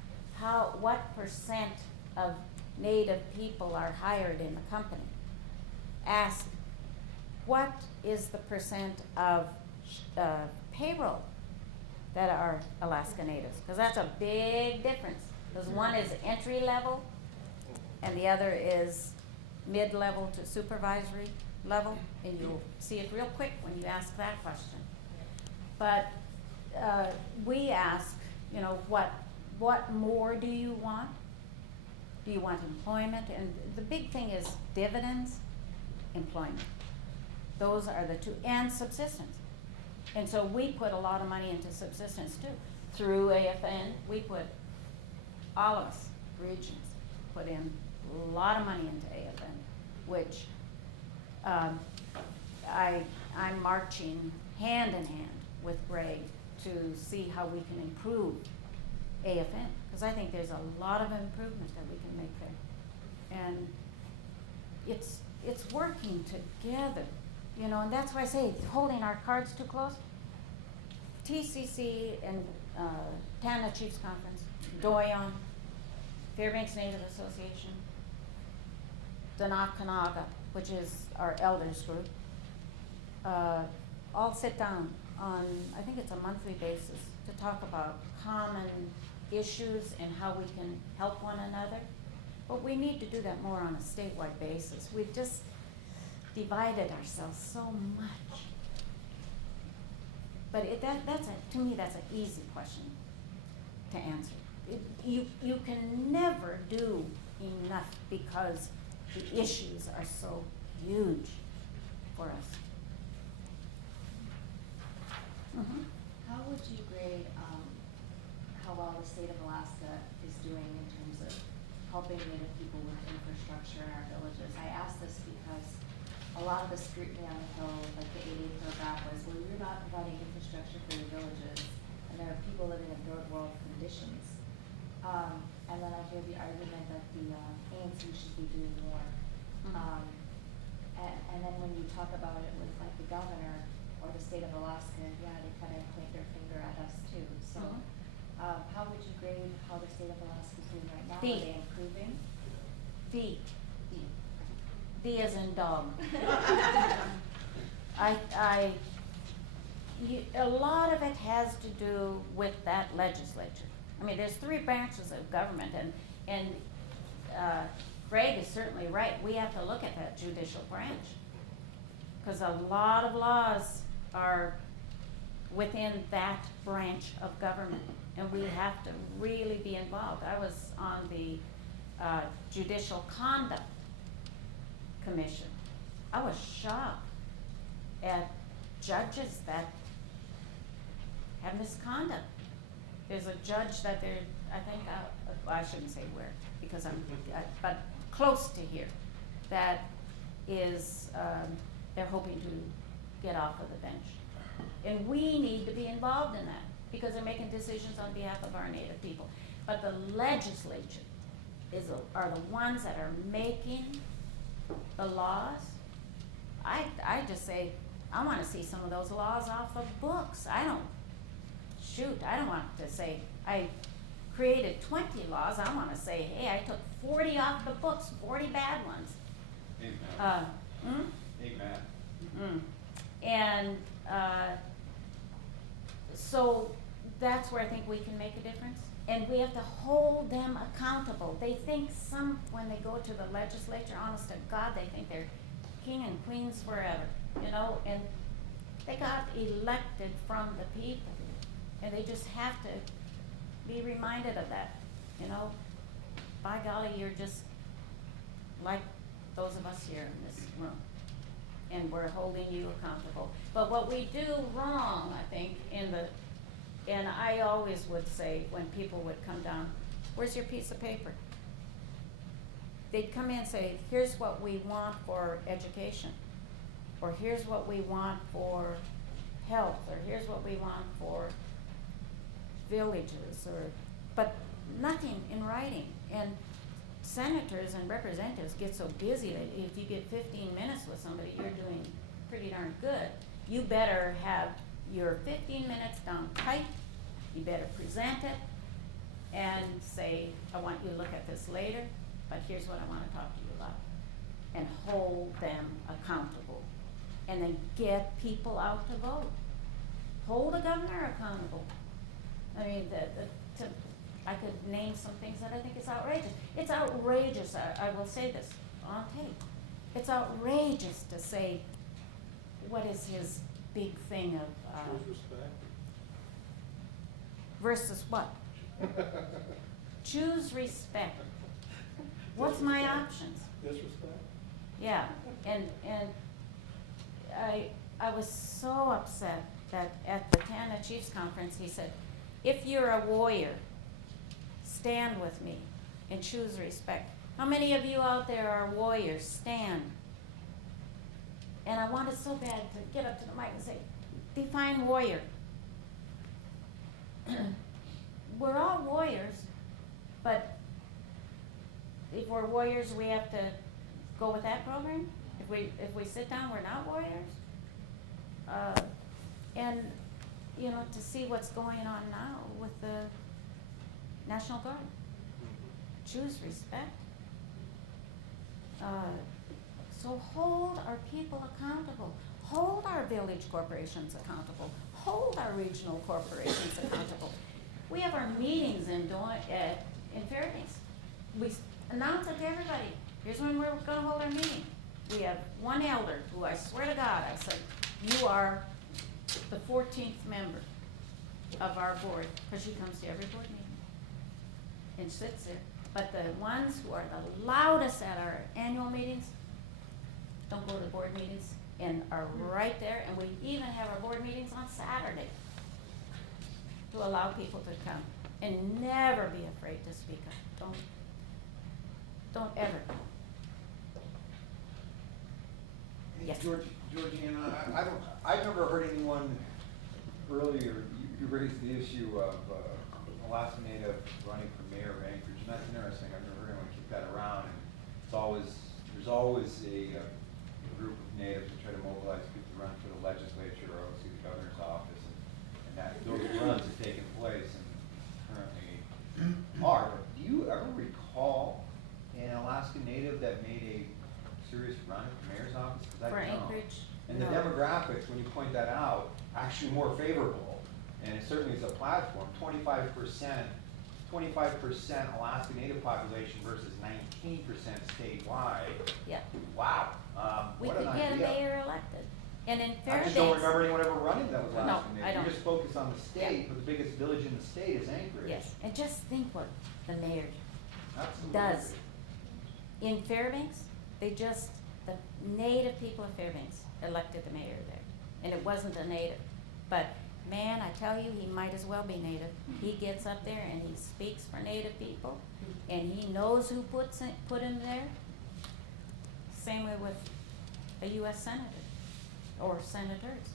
what percent of Native people are hired in the company. Ask what is the percent of payroll that are Alaska Natives, because that's a big difference. Because one is entry level, and the other is mid-level to supervisory level, and you'll see it real quick when you ask that question. But we ask, what more do you want? Do you want employment? And the big thing is dividends, employment. Those are the two, and subsistence. And so we put a lot of money into subsistence too. Through AFN, we put, all of us, regions, put in a lot of money into AFN, which I'm marching hand in hand with Greg to see how we can improve AFN, because I think there's a lot of improvement that we can make there. And it's working together, you know, and that's why I say holding our cards too close. TCC and Tana Chiefs Conference, Doyon, Fairbanks Native Association, Danakanaga, which is our elders group, all sit down on, I think it's a monthly basis, to talk about common issues and how we can help one another. But we need to do that more on a statewide basis. We've just divided ourselves so much. But to me, that's an easy question to answer. You can never do enough because the issues are so huge for us. Mm-hmm. How would you grade, how well the state of Alaska is doing in terms of helping Native people with infrastructure in our villages? I ask this because a lot of the scrutiny on the Hill, like the 88 program, was, well, you're not providing infrastructure for your villages, and there are people living in third world conditions. And then I hear the argument that the ANC should be doing more. Mm-hmm. And then when you talk about it with like the governor or the state of Alaska, yeah, they kind of point their finger at us too. So, how would you grade how the state of Alaska is doing right now? B. Are they improving? B. B. D as in dog. A lot of it has to do with that legislature. I mean, there's 3 branches of government, and Greg is certainly right. We have to look at that judicial branch, because a lot of laws are within that branch of government, and we have to really be involved. I was on the Judicial Conduct Commission. I was shocked at judges that have misconduct. There's a judge that I think, I shouldn't say where, because but close to here, that is, they're hoping to get off of the bench. And we need to be involved in that, because they're making decisions on behalf of our Native people. But the legislature are the ones that are making the laws. I just say, I wanna see some of those laws off the books. I don't want to say, I created 20 laws. I wanna say, hey, I took 40 off the books, 40 bad ones. Amen. Amen. And so that's where I think we can make a difference. And we have to hold them accountable. They think when they go to the legislature, honest to God, they think they're king and queens forever, you know, and they got elected from the people. And they just have to be reminded of that, you know. By golly, you're just like those of us here in this room. And we're holding you accountable. But what we do wrong, I think, and I always would say when people would come down, where's your piece of paper? They'd come in and say, here's what we want for education, or here's what we want for health, or here's what we want for villages, but nothing in writing. And senators and representatives get so busy that if you get 15 minutes with somebody, you're doing pretty darn good. You better have your 15 minutes down tight. You better present it and say, I want you to look at this later, but here's what I want to talk to you about. And hold them accountable. And then get people out to vote. Hold the governor accountable. I mean, I could name some things that I think is outrageous. It's outrageous, I will say this on tape. It's outrageous to say, what is his big thing of, Choose respect. versus what? Choose respect. What's my options? Disrespect. Yeah, and I was so upset that at the Tana Chiefs Conference, he said, if you're a warrior, stand with me and choose respect. How many of you out there are warriors? Stand. And I wanted so bad to get up to the mic and say, define warrior. We're all warriors, but if we're warriors, we have to go with that program? If we sit down, we're not warriors. And, you know, to see what's going on now with the National Guard. Choose respect. So hold our people accountable. Hold our village corporations accountable. Hold our regional corporations accountable. We have our meetings in Fairbanks. We announce it to everybody. Here's when we're gonna hold our meeting. We have one elder who I swear to God, I said, you are the 14th member of our board, because she comes to every board meeting and sits there. But the ones who are the loudest at our annual meetings don't go to board meetings and are right there. And we even have our board meetings on Saturday to allow people to come. And never be afraid to speak up. Don't ever. Yes. Georgianna, I've never heard anyone earlier, you raised the issue of Alaska Native running for mayor of Anchorage, and that's interesting. I've never heard anyone keep that around, and there's always a group of natives that try to mobilize people to run for the legislature or obviously the governor's office, and that those runs have taken place and currently are. Do you ever recall an Alaska Native that made a serious run at the mayor's office? 'Cause I For don't. Anchorage? And the No. demographics, when you point that out, actually more favorable, and it certainly is a platform, 25% Alaska Native population versus 19% statewide. Yeah. Wow, We what an could get a idea. mayor elected. And in I just Fairbanks. don't remember anyone ever running that was No, Alaska I Native. don't. You just focus on the state, Yeah. but the biggest village in the state is Anchorage. Yes, and just think what the mayor Absolutely. does. In Fairbanks, the native people of Fairbanks elected the mayor there. And it wasn't a native. But man, I tell you, he might as well be native. He gets up there and he speaks for native people, and he knows who put him there. Same way with a US senator or senators.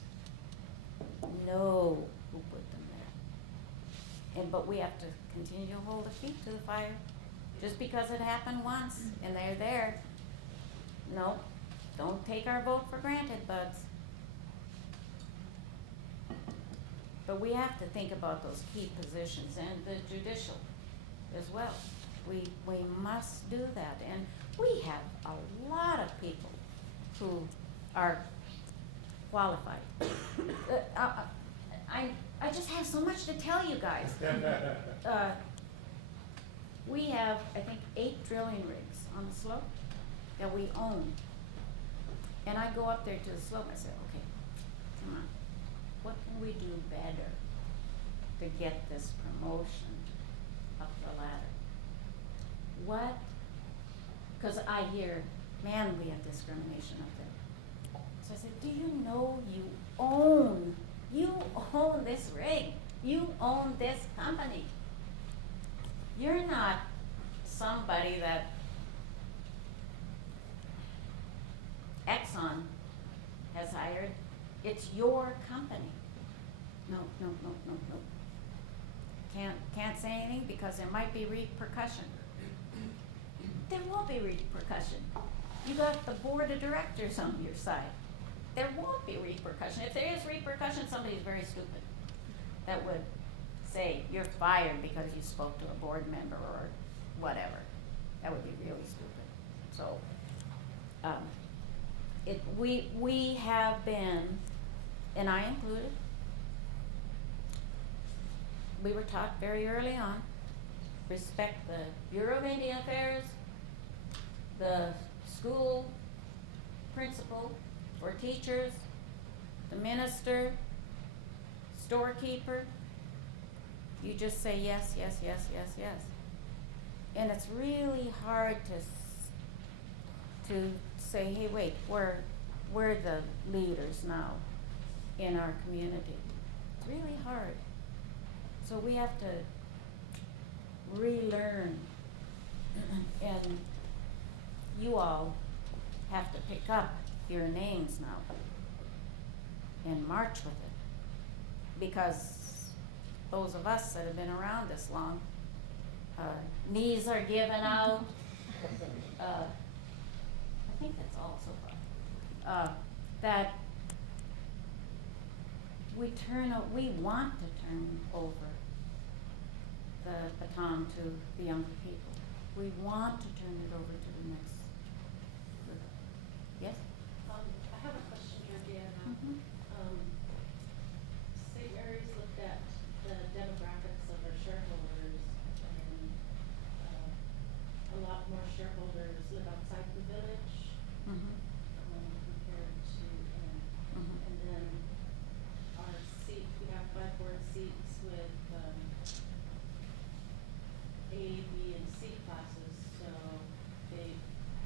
Know who put them there. But we have to continue to hold their feet to the fire. Just because it happened once and they're there, no, don't take our vote for granted, buds. But we have to think about those key positions and the judicial as well. We must do that, and we have a lot of people who are qualified. I just have so much to tell you guys. We have, I think, 8 drilling rigs on the slope that we own. And I go up there to the slope, I say, okay, come on, what can we do better to get this promotion up the ladder? What, 'cause I hear, man, we have discrimination up there. So I said, do you know you own this rig, you own this company. You're not somebody that Exxon has hired. It's your company. No. Can't say anything because there might be repercussion. There won't be repercussion. You got the board of directors on your side. There won't be repercussion. If there is repercussion, somebody's very stupid that would say you're fired because you spoke to a board member or whatever. That would be really stupid. So, we have been, and I included, we were taught very early on, respect the Bureau of Indian Affairs, the school principal or teachers, the minister, storekeeper. You just say yes. And it's really hard to say, hey, wait, we're the leaders now in our community. It's really hard. So we have to relearn, and you all have to pick up your names now and march with it. Because those of us that have been around this long, knees are given out. I think that's all so far. that we want to turn over the baton to the younger people. We want to turn it over to the next group. Yes? I have a question, Georgianna. Mhm. St. Mary's looked at the demographics of our shareholders, and a lot more shareholders live outside the village Mhm. compared to, Mhm. and then our seat, we have 5 board seats with A, B, and C classes, so they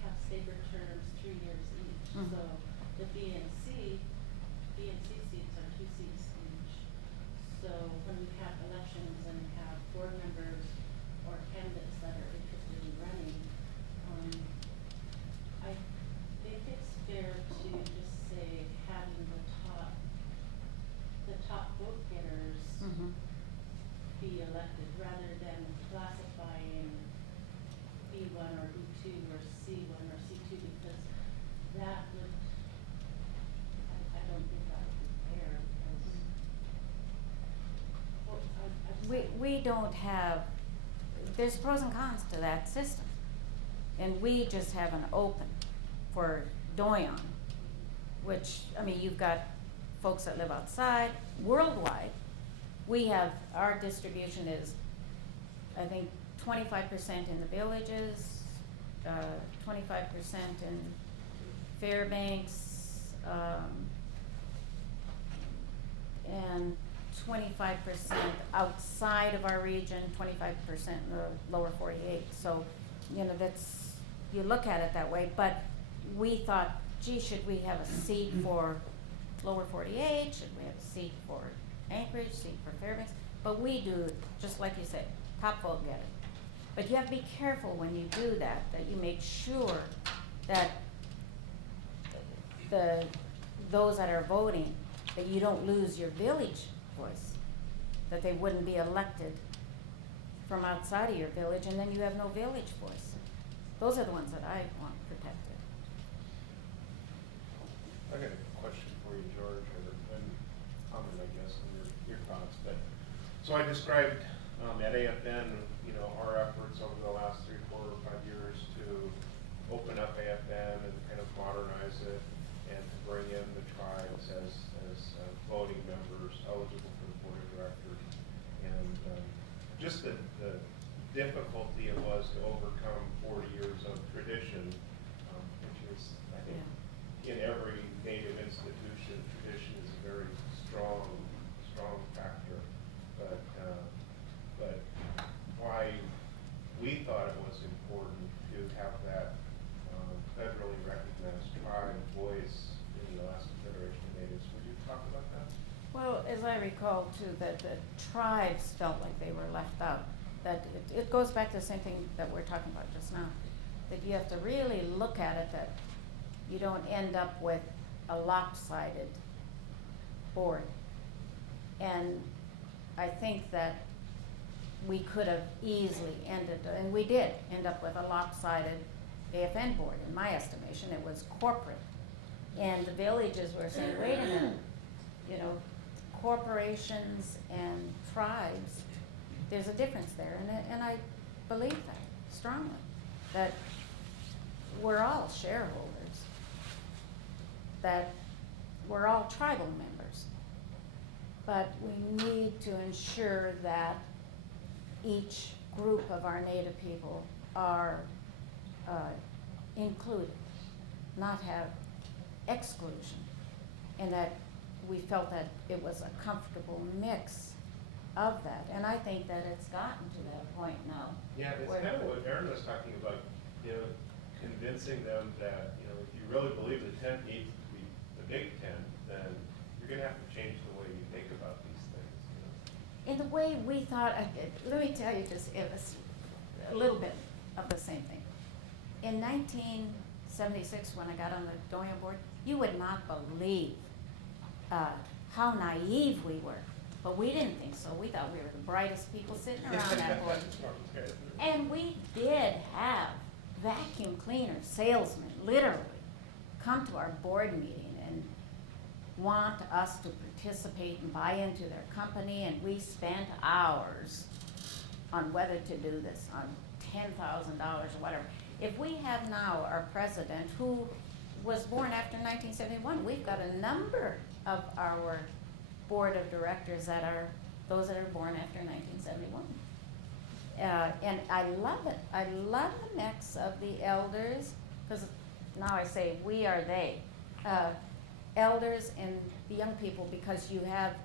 have staggered terms, 3 years each. Mhm. So the B and C seats are 2 seats each. So when we have elections and have board members or candidates that are interested in running, I think it's fair to just say having the top vote getters Mhm. be elected rather than classifying B1 or B2 or C1 or C2, because that would, I don't think that would be fair, because, well, We don't have, there's pros and cons to that system. And we just have an open for Doyon, which, I mean, you've got folks that live outside, worldwide. We have, our distribution is, I think, 25% in the villages, 25% in Fairbanks, and 25% outside of our region, 25% in the lower 48. So, you know, that's, you look at it that way, but we thought, gee, should we have a seat for lower 48? Should we have a seat for Anchorage, seat for Fairbanks? But we do, just like you said, top vote getter. But you have to be careful when you do that you make sure that those that are voting, that you don't lose your village voice, that they wouldn't be elected from outside of your village, and then you have no village voice. Those are the ones that I want protected. I got a question for you, George, and comment, I guess, on your thoughts. But so I described at AFN, you know, our efforts over the last 3, 4, or 5 years to open up AFN and kind of modernize it, and to bring in the tribes as voting members eligible for the board of directors, and just the difficulty it was to overcome 40 years of tradition, which is, I think, in every Native institution, tradition is a very strong factor. But why we thought it was important to have that federally recognized tribe voice in the Alaska Federation of Natives. Would you talk about that? Well, as I recall too, that the tribes felt like they were left out. That it goes back to the same thing that we're talking about just now. That you have to really look at it, that you don't end up with a lopsided board. And I think that we could have easily ended, and we did end up with a lopsided AFN board. In my estimation, it was corporate. And the villages were saying, wait a minute, you know, corporations and tribes, there's a difference there. And I believe that strongly, that we're all shareholders, that we're all tribal members. But we need to ensure that each group of our Native people are included, not have exclusion, and that we felt that it was a comfortable mix of that. And I think that it's gotten to that point now. Yeah, it's where- kind of what Aaron was talking about, you know, convincing them that, you know, if you really believe the 10 needs to be the Big 10, then you're gonna have to change the way you think about these things, you know. In the way we thought, let me tell you just, it was a little bit of the same thing. In 1976, when I got on the Doyon board, you would not believe how naive we were. But we didn't think so. We thought we were the brightest people sitting around that board. And we did have vacuum cleaner salesmen, literally, come to our board meeting and want us to participate and buy into their company, and we spent hours on whether to do this, on $10,000 or whatever. If we have now our president who was born after 1971, we've got a number of our board of directors that are those that are born after 1971. And I love it. I love the mix of the elders, because now I say we are they. Elders and the young people, because you have,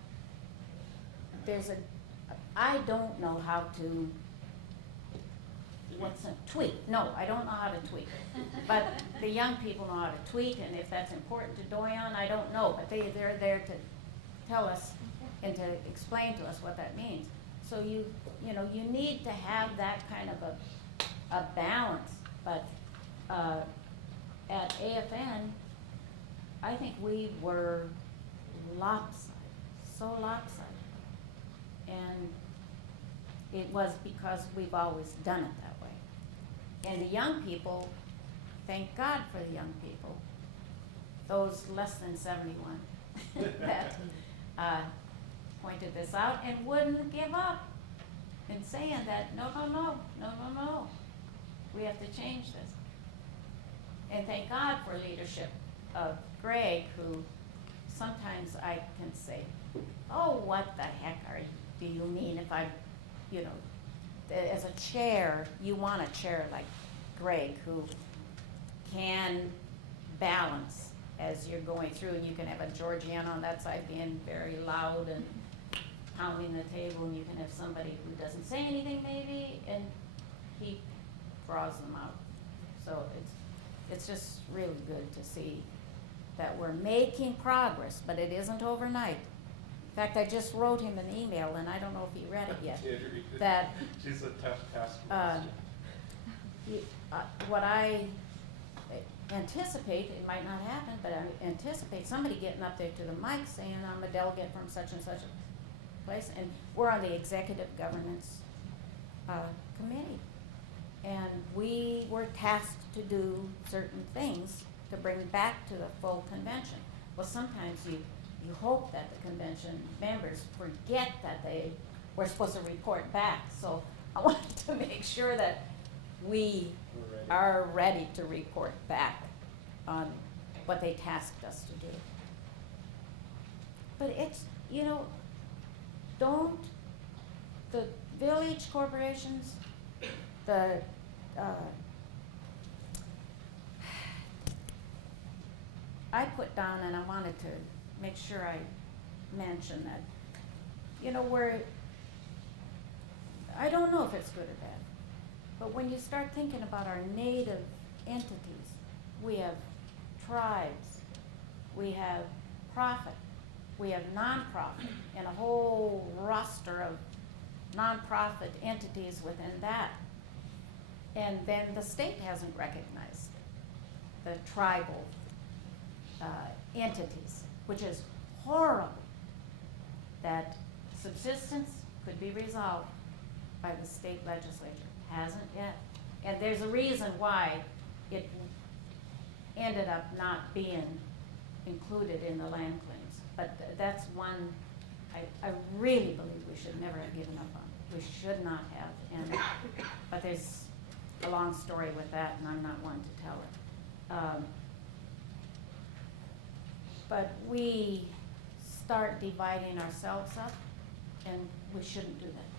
I don't know how to, tweet. No, I don't know how to tweet. But the young people know how to tweet, and if that's important to Doyon, I don't know. But they're there to tell us and to explain to us what that means. So you need to have that kind of a balance. But at AFN, I think we were lopsided, so lopsided. And it was because we've always done it that way. And the young people, thank God for the young people, those less than 71 that pointed this out and wouldn't give up in saying that, no, we have to change this. And thank God for leadership of Greg, who sometimes I can say, oh, what the heck do you mean if I, as a chair, you want a chair like Greg who can balance as you're going through, and you can have a Georgianna on that side being very loud and pounding the table, and you can have somebody who doesn't say anything maybe, and he draws them out. So it's just really good to see that we're making progress, but it isn't overnight. In fact, I just wrote him an email, and I don't know if he read it yet. That She's a tough task. what I anticipate, it might not happen, but I anticipate somebody getting up there to the mic saying, I'm a delegate from such and such a place, and we're on the executive governance committee. And we were tasked to do certain things to bring back to the full convention. Well, sometimes you hope that the convention members forget that they were supposed to report back. So I wanted to make sure that we are ready to report back on what they tasked us to do. But it's, don't the village corporations, I put down, and I wanted to make sure I mention that, I don't know if it's good or bad, but when you start thinking about our native entities, we have tribes, we have profit, we have nonprofit, and a whole roster of nonprofit entities within that. And then the state hasn't recognized the tribal entities, which is horrible. That subsistence could be resolved by the state legislature. Hasn't yet. And there's a reason why it ended up not being included in the land claims. But that's one I really believe we should never have given up on. We should not have. But there's a long story with that, and I'm not one to tell it. But we start dividing ourselves up, and we shouldn't do that.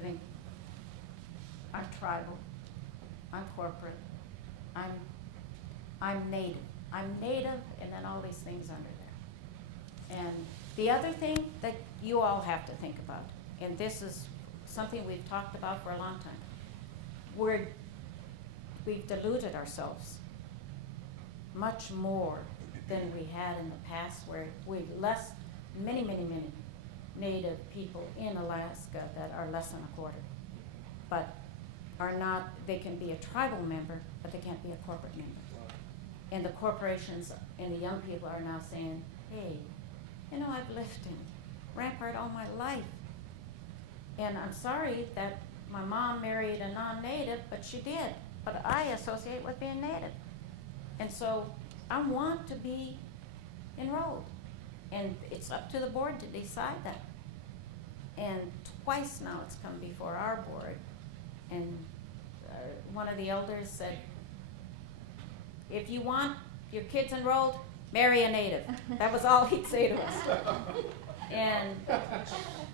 I think I'm tribal, I'm corporate, I'm native. I'm native, and then all these things under there. And the other thing that you all have to think about, and this is something we've talked about for a long time, we've deluded ourselves much more than we had in the past, where we've many native people in Alaska that are less than a quarter, but are not, they can be a tribal member, but they can't be a corporate member. And the corporations and the young people are now saying, hey, I've lived in Rampart all my life. And I'm sorry that my mom married a non-native, but she did. But I associate with being native. And so I want to be enrolled. And it's up to the board to decide that. And twice now it's come before our board, and one of the elders said, if you want your kids enrolled, marry a native. That was all he'd say to us. And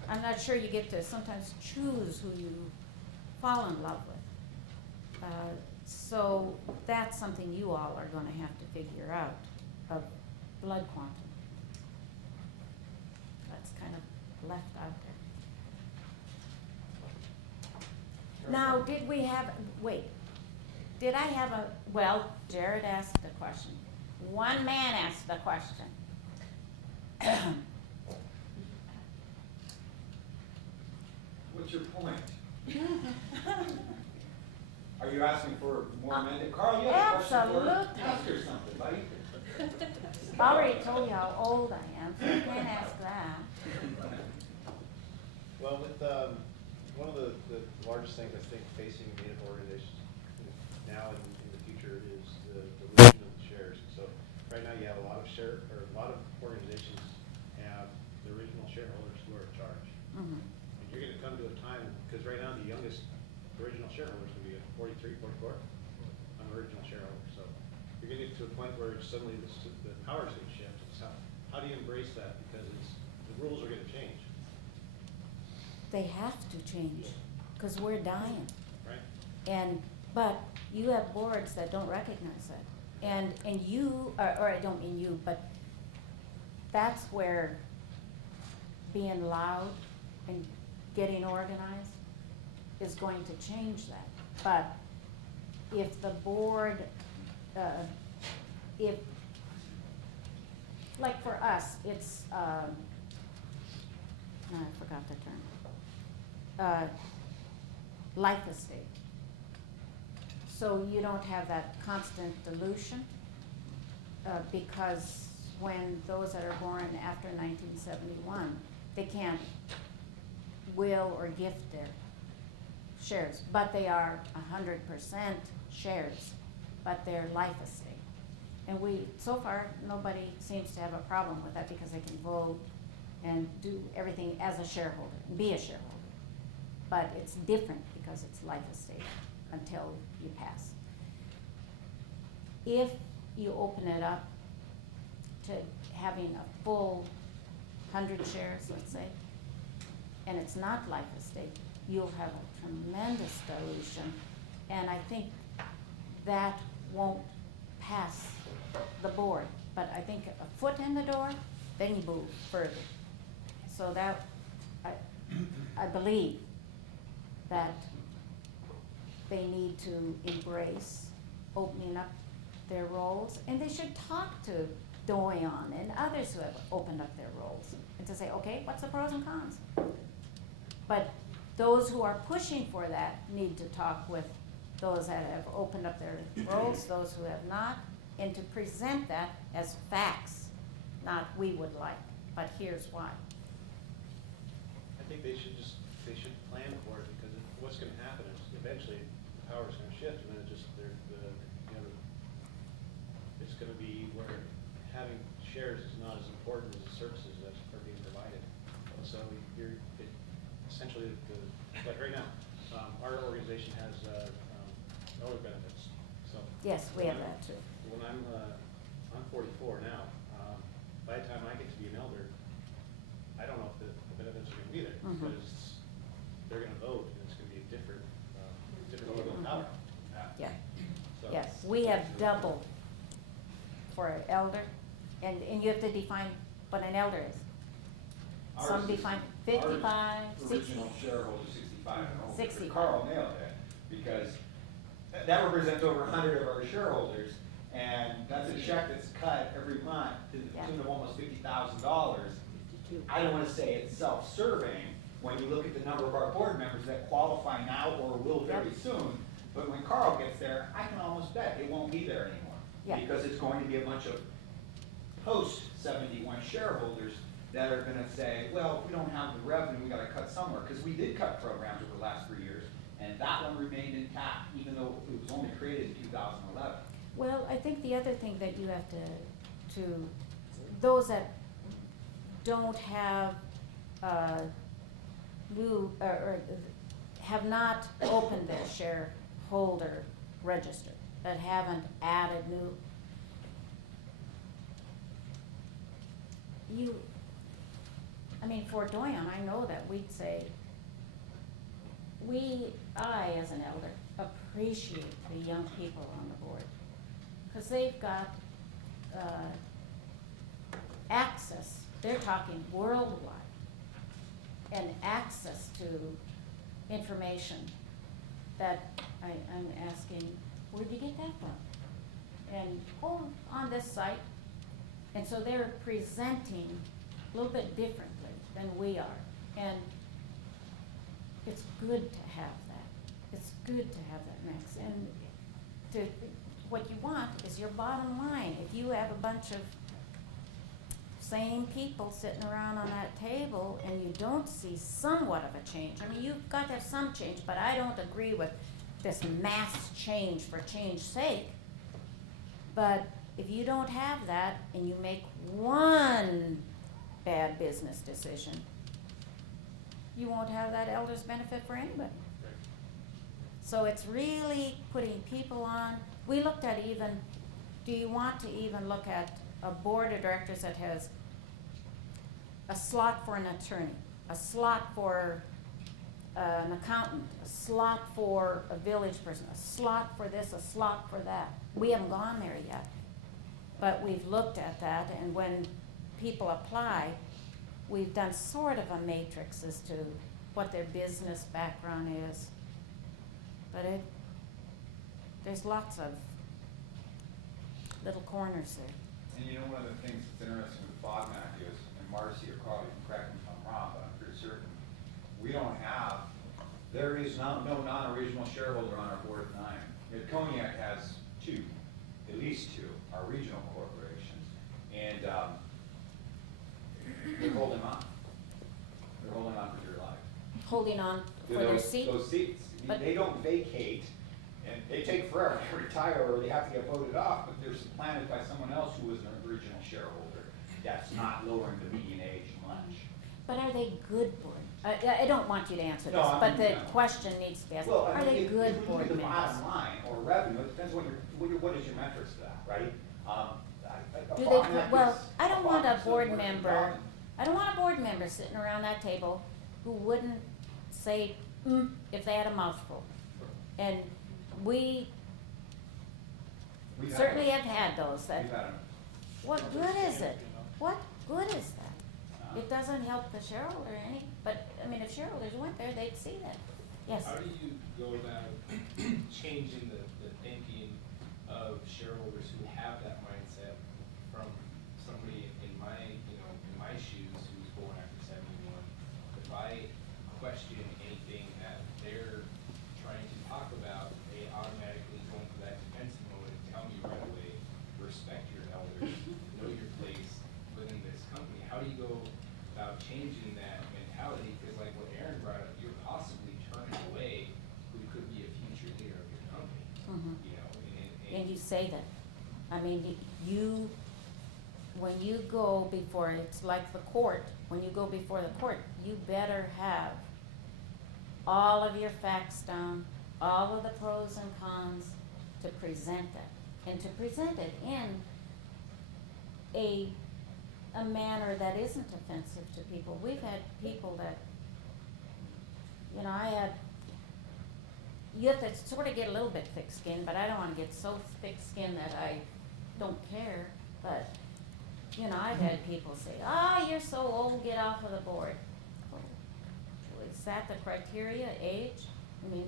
I'm not sure you get to sometimes choose who you fall in love with. So that's something you all are gonna have to figure out, of blood quantum. That's kind of left out there. Now, did we have, wait, did I have a, well, Jared asked a question. One man asked the question. What's your point? Are you asking for more amended? Carl, you have a question for her? Absolutely. Ask her something, buddy. I already told you how old I am, so you can't ask that. Well, with, one of the largest things I think facing Native organizations now and in the future is the dilution of the shares. So right now you have a lot of organizations have the original shareholders who are in charge. Mhm. And you're gonna come to a time, because right now the youngest original shareholder is gonna be at 43, 44. I'm the original shareholder, so you're gonna get to a point where suddenly the power's gonna shift. So how do you embrace that? Because the rules are gonna change, They have to change, because we're dying. right? But you have boards that don't recognize that. And you, or I don't mean you, but that's where being loud and getting organized is going to change that. But if the board, if, like for us, it's, no, I forgot the term. Life estate. So you don't have that constant dilution, because when those that are born after 1971, they can't will or gift their shares, but they are 100% shares, but they're life estate. And so far, nobody seems to have a problem with that, because they can vote and do everything as a shareholder, be a shareholder. But it's different because it's life estate until you pass. If you open it up to having a full 100 shares, let's say, and it's not life estate, you'll have a tremendous dilution. And I think that won't pass the board. But I think a foot in the door, then you move further. So that, I believe that they need to embrace opening up their roles, and they should talk to Doyon and others who have opened up their roles, and to say, okay, what's the pros and cons? But those who are pushing for that need to talk with those that have opened up their roles, those who have not, and to present that as facts, not we would like, but here's why. I think they should plan for it, because what's gonna happen is eventually the power's gonna shift, and then it's gonna be where having shares is not as important as the services that are being provided. So essentially, like right now, our organization has, elder benefits, so. Yes, we have that too. When I'm 44 now, by the time I get to be an elder, I don't know if the benefits are gonna be there, Mhm. because they're gonna vote, and it's gonna be a different level of power. Yeah, So- yes, we have double for an elder, and you have to define what an elder is. Some Ours is- define 55, ours 60. Original shareholder 65 and over. 65. Carl nailed it, because that represents over 100 of our shareholders, and that's a check that's cut every month to the Yeah. tune of almost $50,000. I don't wanna say it's self-serving, when you look at the number of our board members that qualify now or will very Yep. soon, but when Carl gets there, I can almost bet it won't be there anymore. Yeah. Because it's going to be a bunch of post-71 shareholders that are gonna say, well, if we don't have the revenue, we gotta cut somewhere, because we did cut programs over the last 3 years, and that one remained intact, even though it was only created in 2011. Well, I think the other thing that you have to, those that don't have, or have not opened their shareholder register, that haven't added new, I mean, for Doyon, I know that we'd say, I as an elder appreciate the young people on the board, cause they've got, access, they're talking worldwide, and access to information that I'm asking, where'd you get that from? And, oh, on this site, and so they're presenting a little bit differently than we are, and it's good to have that. It's good to have that mix, and what you want is your bottom line. If you have a bunch of same people sitting around on that table and you don't see somewhat of a change, I mean, you've got to have some change, but I don't agree with this mass change for change's sake. But if you don't have that and you make one bad business decision, you won't have that elder's benefit for anybody. So it's really putting people on. We looked at even, do you want to even look at a board of directors that has a slot for an attorney, a slot for an accountant, a slot for a village person, a slot for this, a slot for that? We haven't gone there yet, but we've looked at that, and when people apply, we've done sort of a matrix as to what their business background is. But there's lots of little corners there. And you know, one of the things that's interesting with FOGMAC is, and Marcy or Carl, you can correct me if I'm wrong, but I'm pretty certain, there is no non-original shareholder on our board of 9. Cognac has 2, at least 2, our regional corporations, and they're holding on. They're holding on for dear life. Holding on To for their those- seat. Those seats. But- They don't vacate, and they take forever to retire, or they have to get voted off, but they're supplanted by someone else who was an original shareholder. That's not lowering the median age much. But are they good board? I don't want you to answer this, No, I but mean, the no. question needs to be asked. Well, I Are mean, they if good you board look at the members? bottom line, or revenue, it depends what is your metrics to that, right? Do they, well, I don't want a board member, I don't want a board member sitting around that table who wouldn't say, if they had a mouthful. And we certainly have had those that, what good is it? What good is that? It doesn't help the shareholder any, but, I mean, if shareholders went there, they'd see that. Yes? How do you go about changing the thinking of shareholders who have that mindset from somebody in my, in my shoes who's born after 71? If I question anything that they're trying to talk about, they automatically go into that defensive mode and tell me right away, respect your elders, know your place within this company. How do you go about changing that mentality? Because like what Aaron brought up, you're possibly turning away who could be a future leader of your company. Mhm. And And you say that. I mean, when you go before, it's like the court, when you go before the court, you better have all of your facts down, all of the pros and cons to present that. And to present it in a manner that isn't offensive to people. We've had people that, you have to sort of get a little bit thick-skinned, but I don't wanna get so thick-skinned that I don't care. But, I've had people say, you're so old, get off of the board. Well, is that the criteria, age? I mean,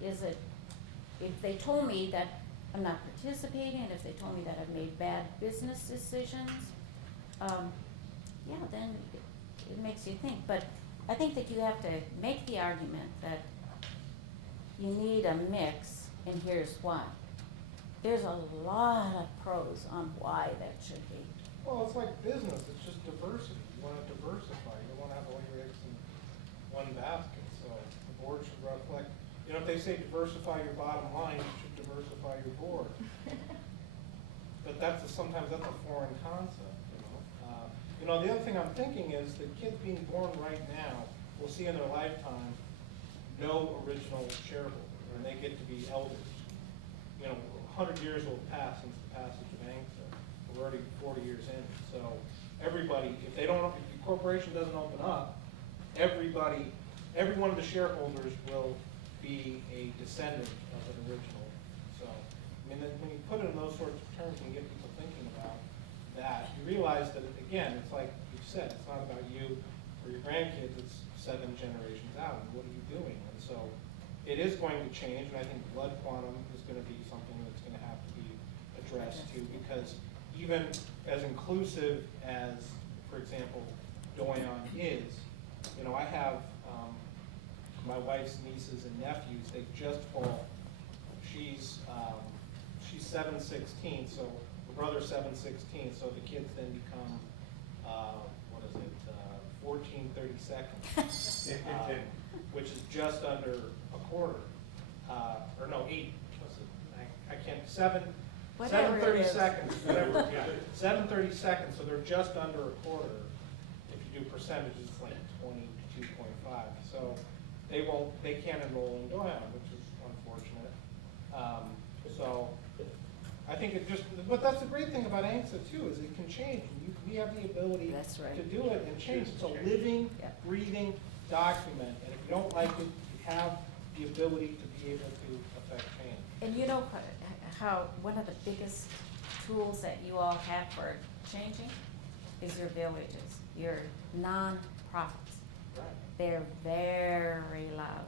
is it, if they told me that I'm not participating, if they told me that I've made bad business decisions, then it makes you think. But I think that you have to make the argument that you need a mix, and here's why. There's a lot of pros on why that should be. Well, it's like business, it's just diversity, you wanna diversify, you don't wanna have all your eggs in one basket, so the board should reflect, if they say diversify your bottom line, you should diversify your board. but sometimes that's a foreign concept, you know? The other thing I'm thinking is that kids being born right now will see in their lifetime no original shareholder, and they get to be elders. 100 years will pass since the passage of ANELP. We're already 40 years in, so everybody, if the corporation doesn't open up, every one of the shareholders will be a descendant of an original. So, when you put it in those sorts of terms and get people thinking about that, you realize that, again, it's like you said, it's not about you or your grandkids, it's 7 generations out, and what are you doing? And so, it is going to change, and I think blood quantum is going to be something that's going to have to be addressed too, because even as inclusive as, for example, Doyon is, I have my wife's nieces and nephews, they just fall. She's 7/16, so her brother's 7/16, so the kids then become, 14/32, which is just under a quarter, or no, 8, what's it, I can't, 7/32, whatever, yeah, 7/32, so they're just under a quarter. If you do percentages, it's like 22.5, so they can't enroll in Doyon, which is unfortunate. So I think but that's the great thing about ANCSA too, is it can change. We have the ability That's right. to do it and change. It's a living, breathing document, and if you don't like it, you have the ability to be able to affect change. And you know how one of the biggest tools that you all have for changing is your villages, your non-profits. Right. They're very loud,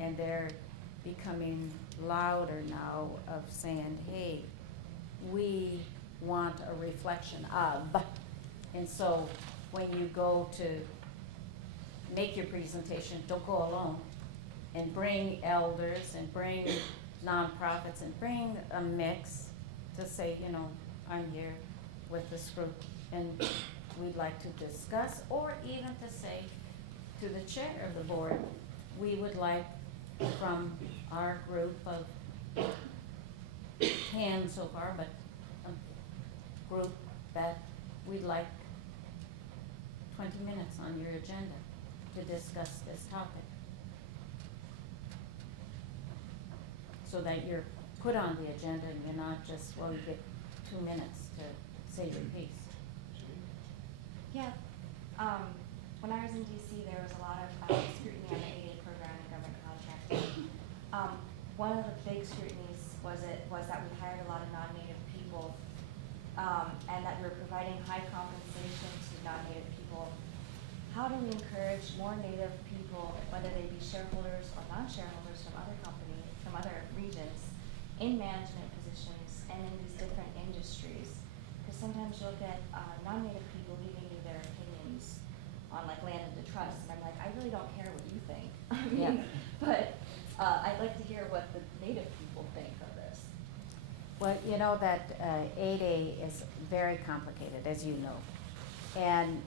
and they're becoming louder now of saying, hey, we want a reflection of. And so when you go to make your presentation, don't go alone, and bring elders and bring nonprofits and bring a mix to say, I'm here with this group and we'd like to discuss, or even to say to the chair of the board, we would like from our group of 10 so far, but a group that we'd like 20 minutes on your agenda to discuss this topic. So that you're put on the agenda and you're not just, you get 2 minutes to say your piece. Yeah, when I was in DC, there was a lot of scrutiny on the ADA program and government contracting. One of the big scrutinies was that we hired a lot of non-native people, and that we were providing high compensation to non-native people. How do we encourage more native people, whether they be shareholders or non-shareholders from other companies, from other regions, in management positions and in these different industries? Because sometimes you'll get non-native people giving you their opinions on like land and the trust, and I'm like, I really don't care what you think. I mean, but I'd like to hear what the native people think of this. Well, you know that 8A is very complicated, as you know. And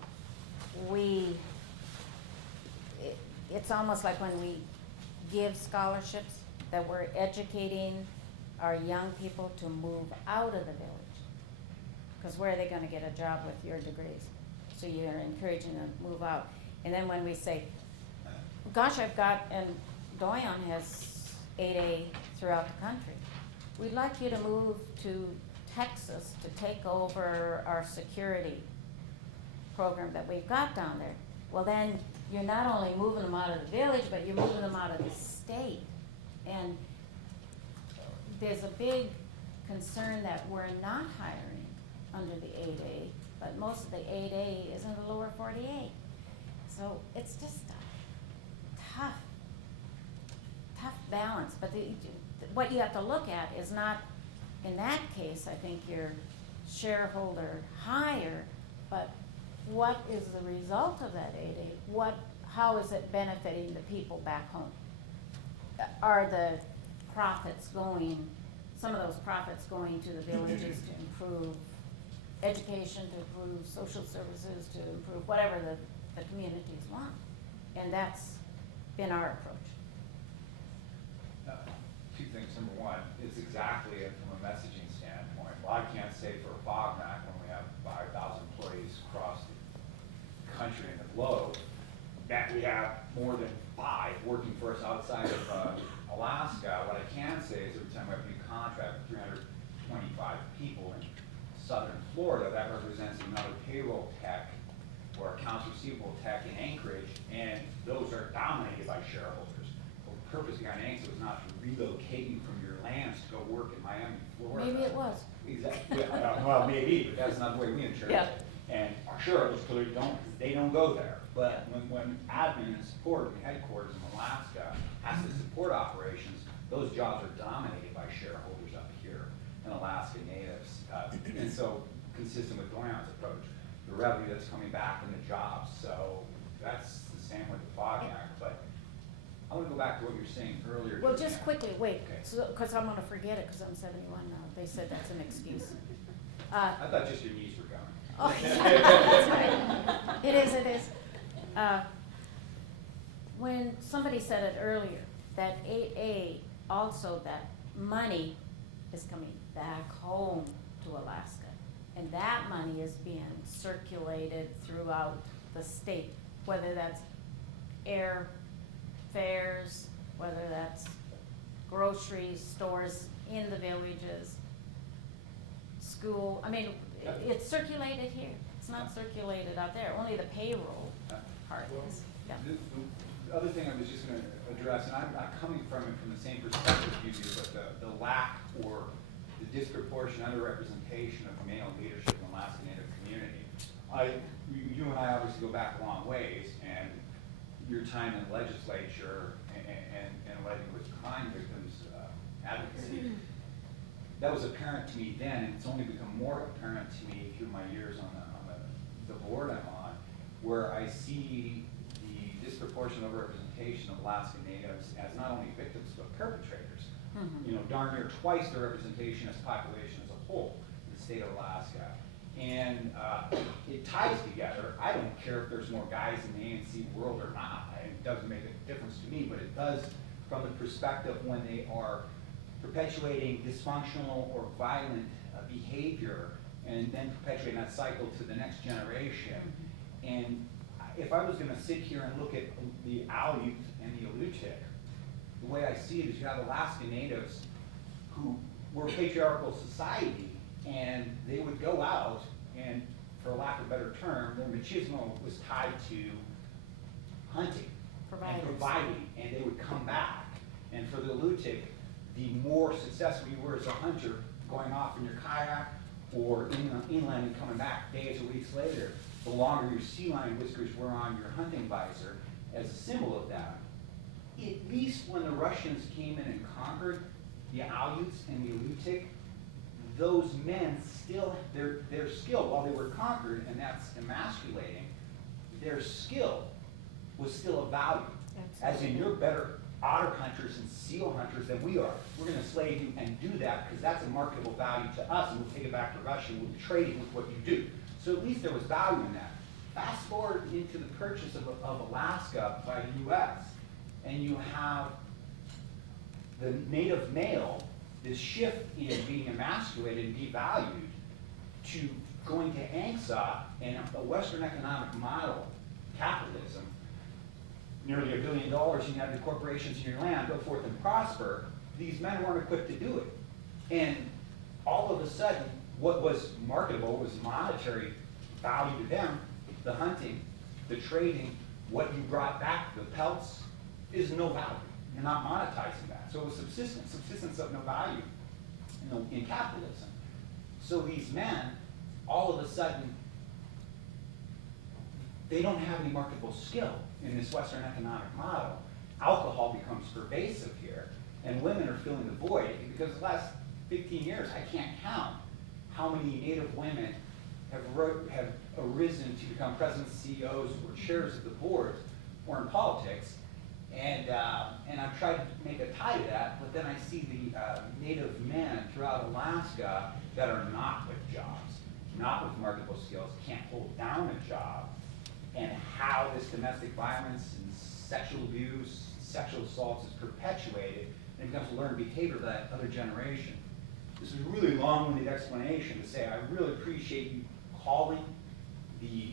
it's almost like when we give scholarships, that we're educating our young people to move out of the village. Because where are they gonna get a job with your degrees? So you're encouraging them to move out. And then when we say, gosh, and Doyon has 8A throughout the country. We'd like you to move to Texas to take over our security program that we've got down there. Well, then you're not only moving them out of the village, but you're moving them out of the state. And there's a big concern that we're not hiring under the 8A, but most of the 8A is in the lower 48. So it's just a tough balance. But what you have to look at is not, in that case, I think your shareholder hire, but what is the result of that 8A? How is it benefiting the people back home? Are the profits some of those profits going to the villages to improve education, to improve social services, to improve whatever the communities want? And that's been our approach. Two things. Number one, it's exactly from a messaging standpoint. well, I can't say for a FOGMAC when we have 5,000 employees across the country and the globe, that we have more than 5 working for us outside of Alaska. What I can say is every time we have a new contract with 325 people in southern Florida, that represents another payroll tech or accounts receivable tech in Anchorage, and those are dominated by shareholders. The purpose behind ANELP is not to relocate you from your lands to go work in Miami, Florida. Maybe it was. Exactly, yeah, well, maybe, but that's not the way we insure Yeah. it. And our shareholders clearly don't, because they don't go there. But when admin and support and headquarters in Alaska has to support operations, those jobs are dominated by shareholders up here and Alaska natives. And so, consistent with Dorian's approach, the revenue that's coming back in the jobs. So that's the same with the FOG Act. But I want to go back to what you were saying earlier. Well, just Georgianna. quickly, wait, Okay. so, cause I'm gonna forget it, cause I'm 71 now, they said that's an excuse. I thought just your knees were going. Oh, that's right. It is. When somebody said it earlier, that AA, also that money is coming back home to Alaska. And that money is being circulated throughout the state, whether that's air fares, whether that's grocery stores in the villages, school, I mean, it's circulated here. It's not circulated out there, only the payroll part is, yeah. The other thing I was just gonna address, and I'm not coming from it from the same perspective you do, but the lack or the disproportionate underrepresentation of male leadership in the Alaska Native community. You and I obviously go back a long ways, and your time in the legislature and leading with crime victims advocacy, that was apparent to me then, and it's only become more apparent to me through my years on the board I'm on, where I see the disproportionate overrepresentation of Alaska Natives as not only victims but perpetrators. Mhm. You know, darn near twice the representation as population as a whole in the state of Alaska. And it ties together. I don't care if there's more guys in the ANC world or not. It doesn't make a difference to me, but it does from the perspective when they are perpetuating dysfunctional or violent behavior and then perpetuating that cycle to the next generation. And if I was gonna sit here and look at the Aleut and the Alutiiq, the way I see it is you have Alaska Natives who were a patriarchal society, and they would go out and, for lack of a better term, their machismo was tied to hunting Providers. and providing, and they would come back. And for the Alutiiq, the more successful you were as a hunter, going off in your kayak or inland and coming back days or weeks later, the longer your sea lion whiskers were on your hunting visor as a symbol of that. At least when the Russians came in and conquered the Aleuts and the Alutiiq, those men still, their skill, while they were conquered, and that's emasculating, their skill was still of value. As in, you're better otter hunters and seal hunters than we are. We're gonna slave you and do that because that's a marketable value to us, and we'll take it back to Russia and we'll trade it with what you do. So at least there was value in that. Fast forward into the purchase of Alaska by the US, and you have the native male, this shift in being emasculated and devalued to going to ANCSA and a Western economic model, capitalism, nearly $1 billion, and you have the corporations in your land go forth and prosper. These men weren't equipped to do it. And all of a sudden, what was marketable was monetary value to them, the hunting, the trading, what you brought back, the pelts, is no value. You're not monetizing that. So it was subsistence of no value in capitalism. So these men, all of a sudden, they don't have any marketable skill in this Western economic model. Alcohol becomes pervasive here, and women are filling the void, because the last 15 years, I can't count how many Native women have arisen to become presidents, CEOs, or chairs of the boards, or in politics. And I've tried to make a tie to that, but then I see the Native men throughout Alaska that are not with jobs, not with marketable skills, can't hold down a job, and how this domestic violence and sexual abuse, sexual assaults is perpetuated, and it becomes a learned behavior of that other generation. this is a really long-winded explanation to say, I really appreciate you calling the,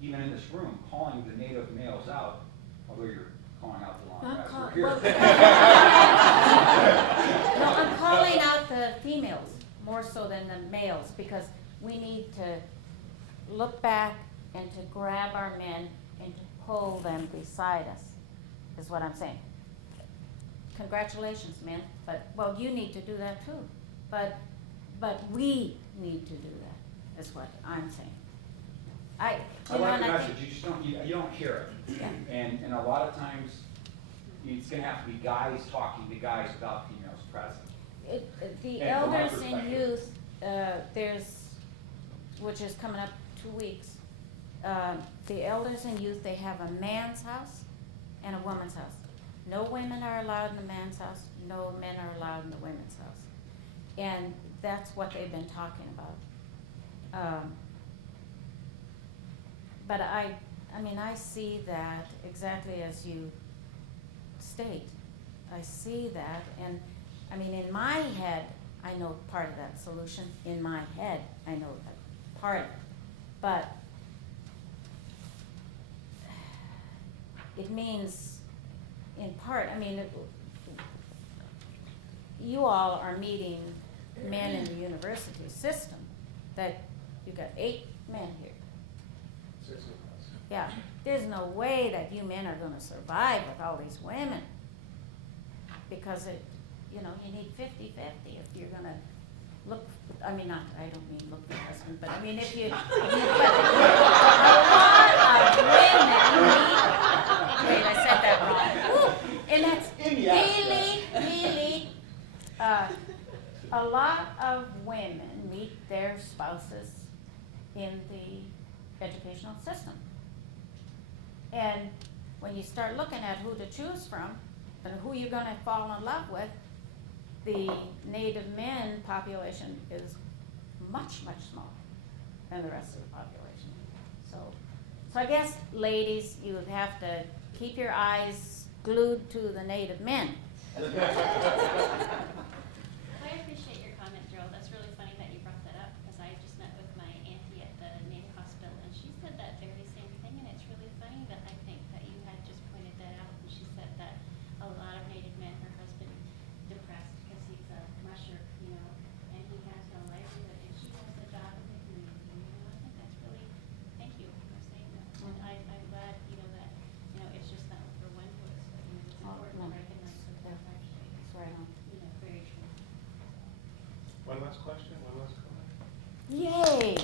even in this room, calling the Native males out, although you're calling out the long guys who are here. No, I'm calling out the females more so than the males, because we need to look back and to grab our men and to pull them beside us, is what I'm saying. Congratulations, men, but, well, you need to do that too. But we need to do that, is what I'm saying. I you know, like and the I message, think- you just don't, you don't hear it. Yeah. And a lot of times, it's gonna have to be guys talking to guys without females present. The And from my elders and perspective. youth, there's, which is coming up 2 weeks, the elders and youth, they have a man's house and a woman's house. No women are allowed in the man's house, no men are allowed in the women's house. And that's what they've been talking about. But I mean, I see that exactly as you state. I see that, and, I mean, in my head, I know part of that solution. In my head, I know that part of it. But it means, in part, I mean, you all are meeting men in the university system, that you got 8 men here. Yeah, there's no way that you men are gonna survive with all these women. Because it, you know, you need 50-50 if you're gonna look, I mean, not, I don't mean look for a husband, but I mean, if you, but a lot of women need, wait, I said that wrong. Woo. And that's really, a lot of women meet their spouses in the educational system. And when you start looking at who to choose from, and who you're gonna fall in love with, the Native men population is much, much smaller than the rest of the population. So I guess, ladies, you would have to keep your eyes glued to the Native men. I appreciate your comment, Joe. That's really funny that you brought that up, because I just met with my auntie at the Native hospital, and she said that very same thing, and it's really funny that I think that you had just pointed that out, and she said that a lot of Native men, her husband, depressed because he's a musher, you know, and he has no livelihood, and she has a job in the community, you know. I think that's really, thank you for saying that. And I'm glad, you know, that, you know, it's just not for one voice, but, you know, it's Oh, important no. to recognize that that's actually, That's right on. you know, very true. One last question, one last comment? Yay!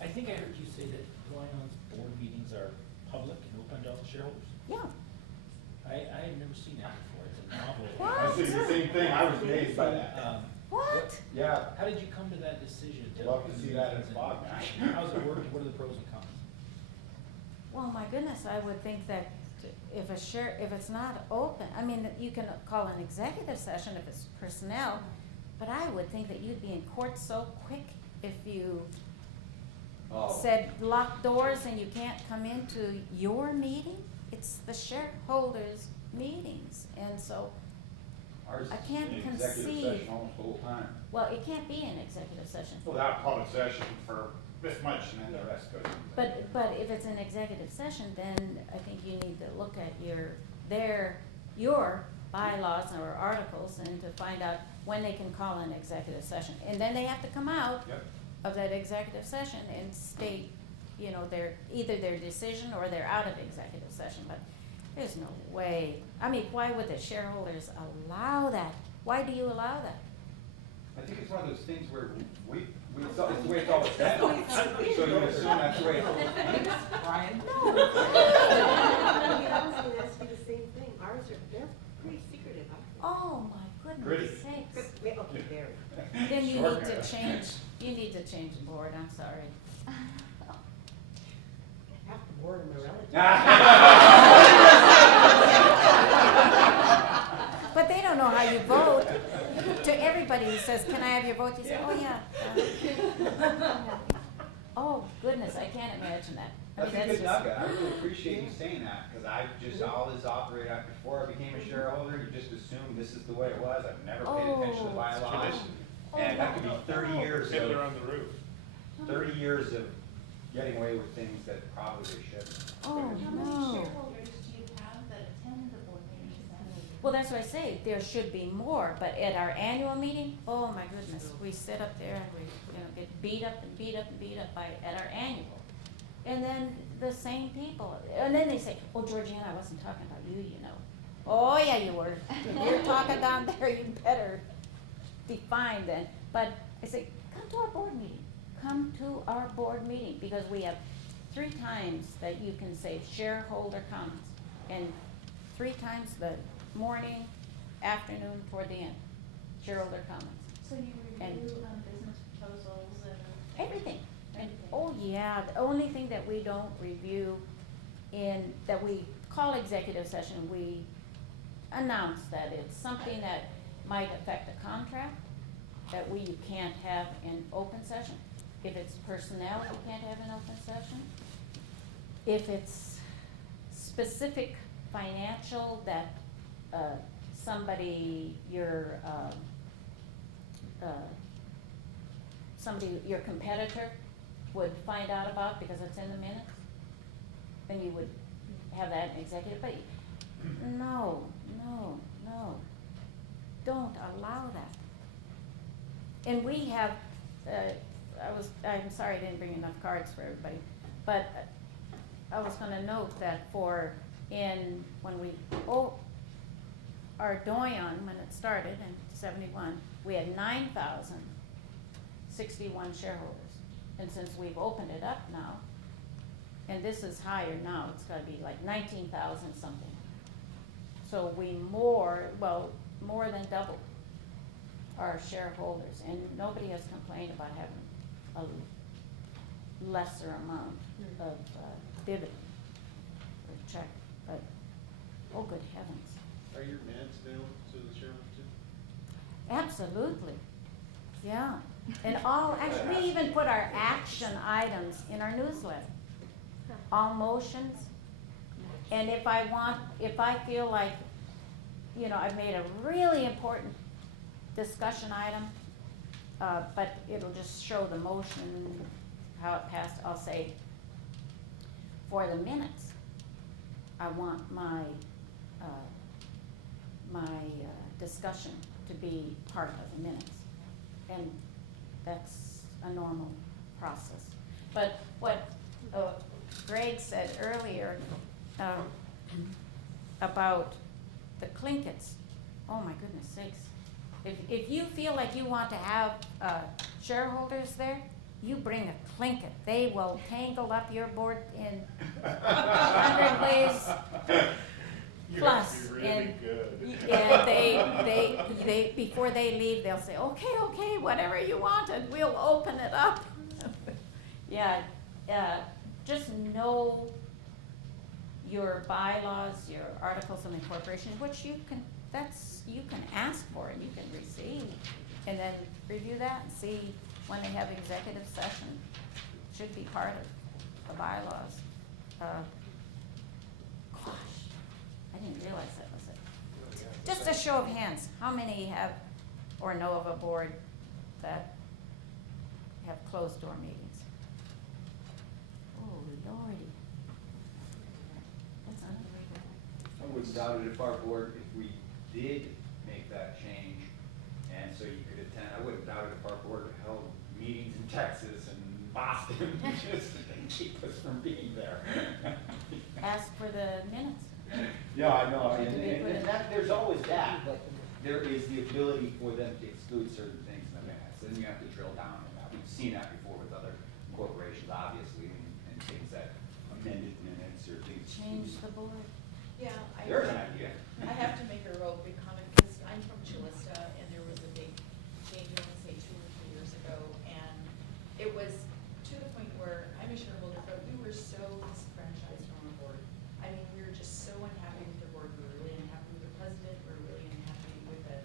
I think I heard you say that Georgianna's board meetings are public and open to all the shareholders. Yeah. I had never seen that before. It's a novel. What? I see the same thing, I was amazed by that. What? Yeah, How did you come to that decision? love to see that in a spot. How's it work? What are the pros and cons? Well, my goodness, I would think that if it's not open, I mean, you can call an executive session if it's personnel, but I would think that you'd be in court so quick if you Oh. said locked doors and you can't come into your meeting. It's the shareholders' meetings, and so, Ours I can't is an executive conceive. session almost the whole time. well, it can't be an executive session. Without public session for this much, and then the rest goes. But if it's an executive session, then I think you need to look at your bylaws or articles and to find out when they can call an executive session. And then they have to come out Yep. of that executive session and state, you know, either their decision or they're out of executive session. But there's no way, I mean, why would the shareholders allow that? Why do you allow that? I think it's one of those things where it's the way it's always been. So you assume that's the way it's. Brian? No. I was gonna ask you the same thing. Ours they're pretty secretive, I think. Oh, my goodness Pretty. sakes. Okay, very. Then you Sure. need to change the board, I'm sorry. Half the board of my relatives. But they don't know how you vote. To everybody who says, can I have your vote? You say, oh, yeah. Oh, goodness, I can't imagine that. I That's mean, a good just- nugget, I really appreciate you saying that, cause I just always operated, before I became a shareholder, you just assumed this is the way it was, I've never paid attention to Oh. bylaws. Tradition. And that could be 30 years Fiddler of, on the roof. 30 years of getting away with things that probably shouldn't. Oh, How many no. shareholders do you have that attend the board meetings then? Well, that's what I say, there should be more, but at our annual meeting, oh my goodness, we sit up there and we, get beat up and beat up and beat up at our annual. And then the same people, and then they say, oh, Georgianna, I wasn't talking about you, Oh, yeah, you were. If you're talking down there, you better be fine then. But I say, come to our board meeting, come to our board meeting, because we have 3 times that you can say shareholder comments, and 3 times the morning, afternoon, toward the end, shareholder comments, So you And- review, business proposals and? everything. And, Everything. oh yeah, the only thing that we don't review that we call executive session, we announce that it's something that might affect a contract, that you can't have in open session. If it's personnel, you can't have in open session. If it's specific financial that, your competitor would find out about because it's in the minutes, then you would have that in executive, but no, don't allow that. And we have, I'm sorry I didn't bring enough cards for everybody, but I was gonna note that our Doyon, when it started in 71, we had 9,061 shareholders. And since we've opened it up now, and this is higher now, it's gotta be like 19,000 something. So we more than doubled our shareholders, and nobody has complained about having a lesser amount of dividend or check, but, oh, good heavens. Are your minutes available to the shareholders too? Absolutely, yeah. And actually, we even put our action items in our newsletter. All motions. And if I feel like, I've made a really important discussion item, but it'll just show the motion, how it passed, I'll say, for the minutes, I want my discussion to be part of the minutes. And that's a normal process. But what Greg said earlier about the Clinkets, oh my goodness sakes. If you feel like you want to have shareholders there, you bring a Clinket. They will tangle up your board in 100 ways. You Plus, have to be really good. and they before they leave, they'll say, okay, whatever you wanted, we'll open it up. Yeah, just know your bylaws, your articles of incorporation, which you can ask for and you can receive, and then review that and see when they have executive session. Should be part of the bylaws. Gosh, I didn't realize that was it. Just a show of hands, how many have or know of a board that have closed door meetings? Oh, Lordy. That's unbelievable. I wouldn't doubt it if our board, if we did make that change, and so you could attend, I wouldn't doubt it if our board held meetings in Texas and Boston, just to keep us from being there. Ask for the minutes. Yeah, I know, To be put in- there's always that, but there is the ability for them to exclude certain things in the minutes, and you have to drill down on that. We've seen that before with other corporations, obviously, and things that amended minutes or things. Change the board. Yeah, There's an idea. I have to make a real big comment, because I'm from Chilista, and there was a big change, I want to say 2 or 3 years ago, and it was to the point where I'm a shareholder, but we were so disenfranchised from our board. I mean, we were just so unhappy with the board, we were really unhappy with the president, we were really unhappy with the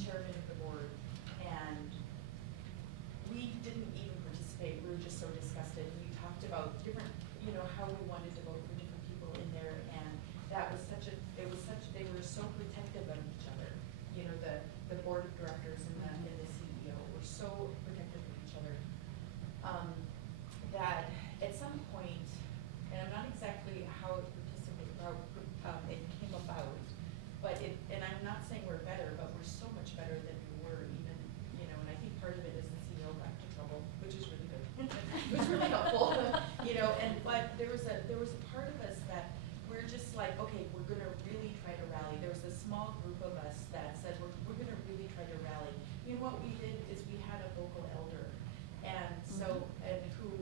chairman of the board, and we didn't even participate, we were just so disgusted part of us that we're just like, okay, we're gonna really try to rally. There was a small group of us that said, we're gonna really try to rally. You know, what we did is we had a local elder, and so, and who,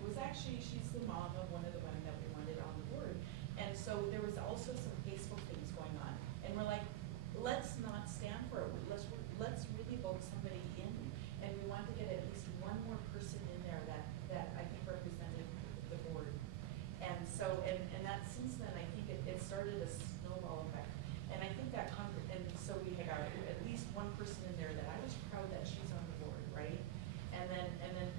was actually, she's the mom of one of the women that we wanted on the board. And so there was also some Facebook things going on, and we're like, let's not stand for it, let's really vote somebody in, and we want to get at least one more person in there that I think represented the board. And so, and that since then, I think it started a snowball effect. And I think that, and so we had got at least one person in there that I was proud that she's on the board, right? And then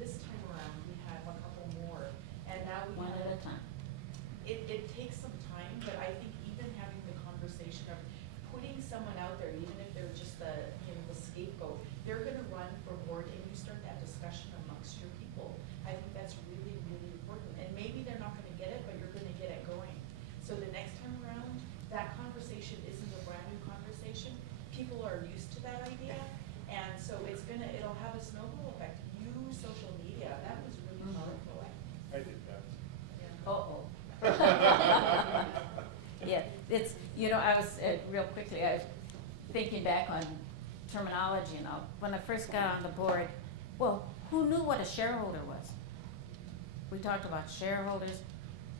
this time around, we have a couple more, and now we One have. at a time. It takes some time, but I think even having the conversation of putting someone out there, even if they're just the scapegoat, they're gonna run for board, and you start that discussion amongst your people. I think that's really, really important, and maybe they're not gonna get it, but you're gonna get it going. So the next time around, that conversation isn't a brand new conversation, people are used to that idea, and so it'll have a snowball effect. Use social media, that was really powerful. I did that. Yeah. Uh-oh. Yeah, it's, I was, real quickly, I was thinking back on terminology and all. When I first got on the board, well, who knew what a shareholder was? We talked about shareholders,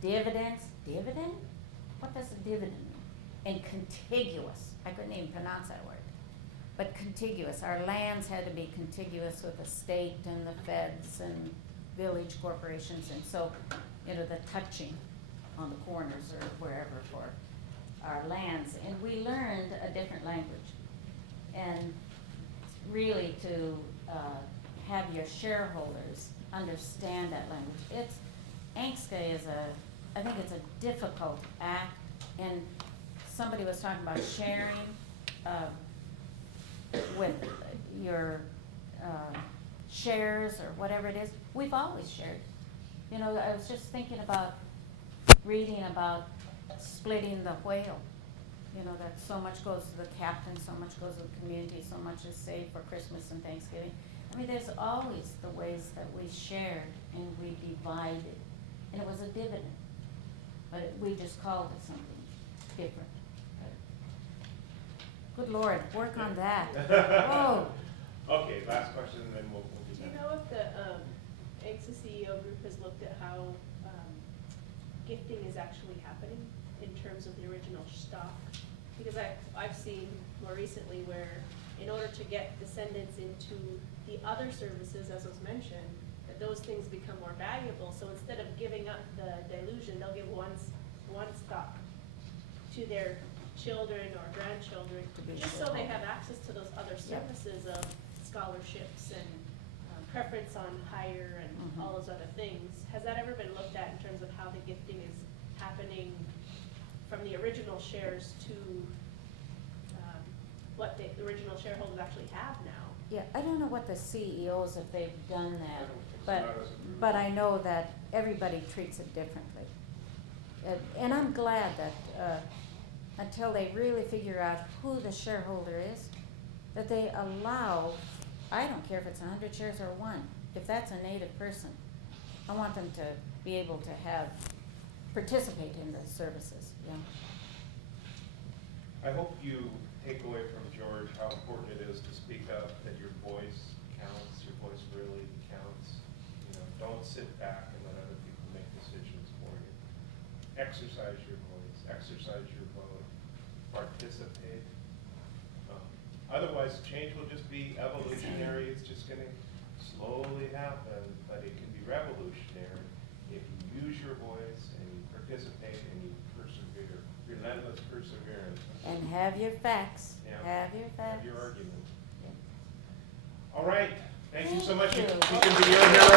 dividends. Dividend? What does a dividend mean? And contiguous. I couldn't even pronounce that word. But contiguous. Our lands had to be contiguous with the state and the feds and village corporations, and so, the touching on the corners or wherever for our lands. And we learned a different language. And really to have your shareholders understand that language. Angstke I think it's a difficult act, and somebody was talking about sharing with your shares or whatever it is. We've always shared. I was just thinking about reading about splitting the whale. That so much goes to the captain, so much goes to the community, so much is saved for Christmas and Thanksgiving. I mean, there's always the ways that we shared and we divided, and it was a dividend. But we just called it something different. Good Lord, work on that. Oh. Okay, last question, and then we'll be Do you done. know if the ANELP CEO group has looked at how gifting is actually happening in terms of the original stock? Because I've seen more recently where in order to get descendants into the other services, as was mentioned, that those things become more valuable. So instead of giving up the delusion, they'll give one stock to their children or grandchildren, just so they have access to those other services of scholarships and preference on hire and all those other things. Has that ever been looked at in terms of how the gifting is happening from the original shares to what the original shareholders actually have now? Yeah, I don't know what the CEOs, if they've done that, It's but, not as a- but I know that everybody treats it differently. And I'm glad that, until they really figure out who the shareholder is, that they allow, I don't care if it's 100 shares or one, if that's a native person, I want them to be able to participate in the services, I hope you take away from George how important it is to speak up, that your voice counts, your voice really counts. Don't sit back and let other people make decisions for you. Exercise your voice, exercise your vote, participate. Otherwise, change will just be evolutionary. It's just going to slowly happen, but it can be revolutionary if you use your voice and you participate and you persevere. Relentless perseverance. And have your facts, Yeah. have your facts. Have your argument. Yeah. All right. Thank you so much. Thank you. You can be here.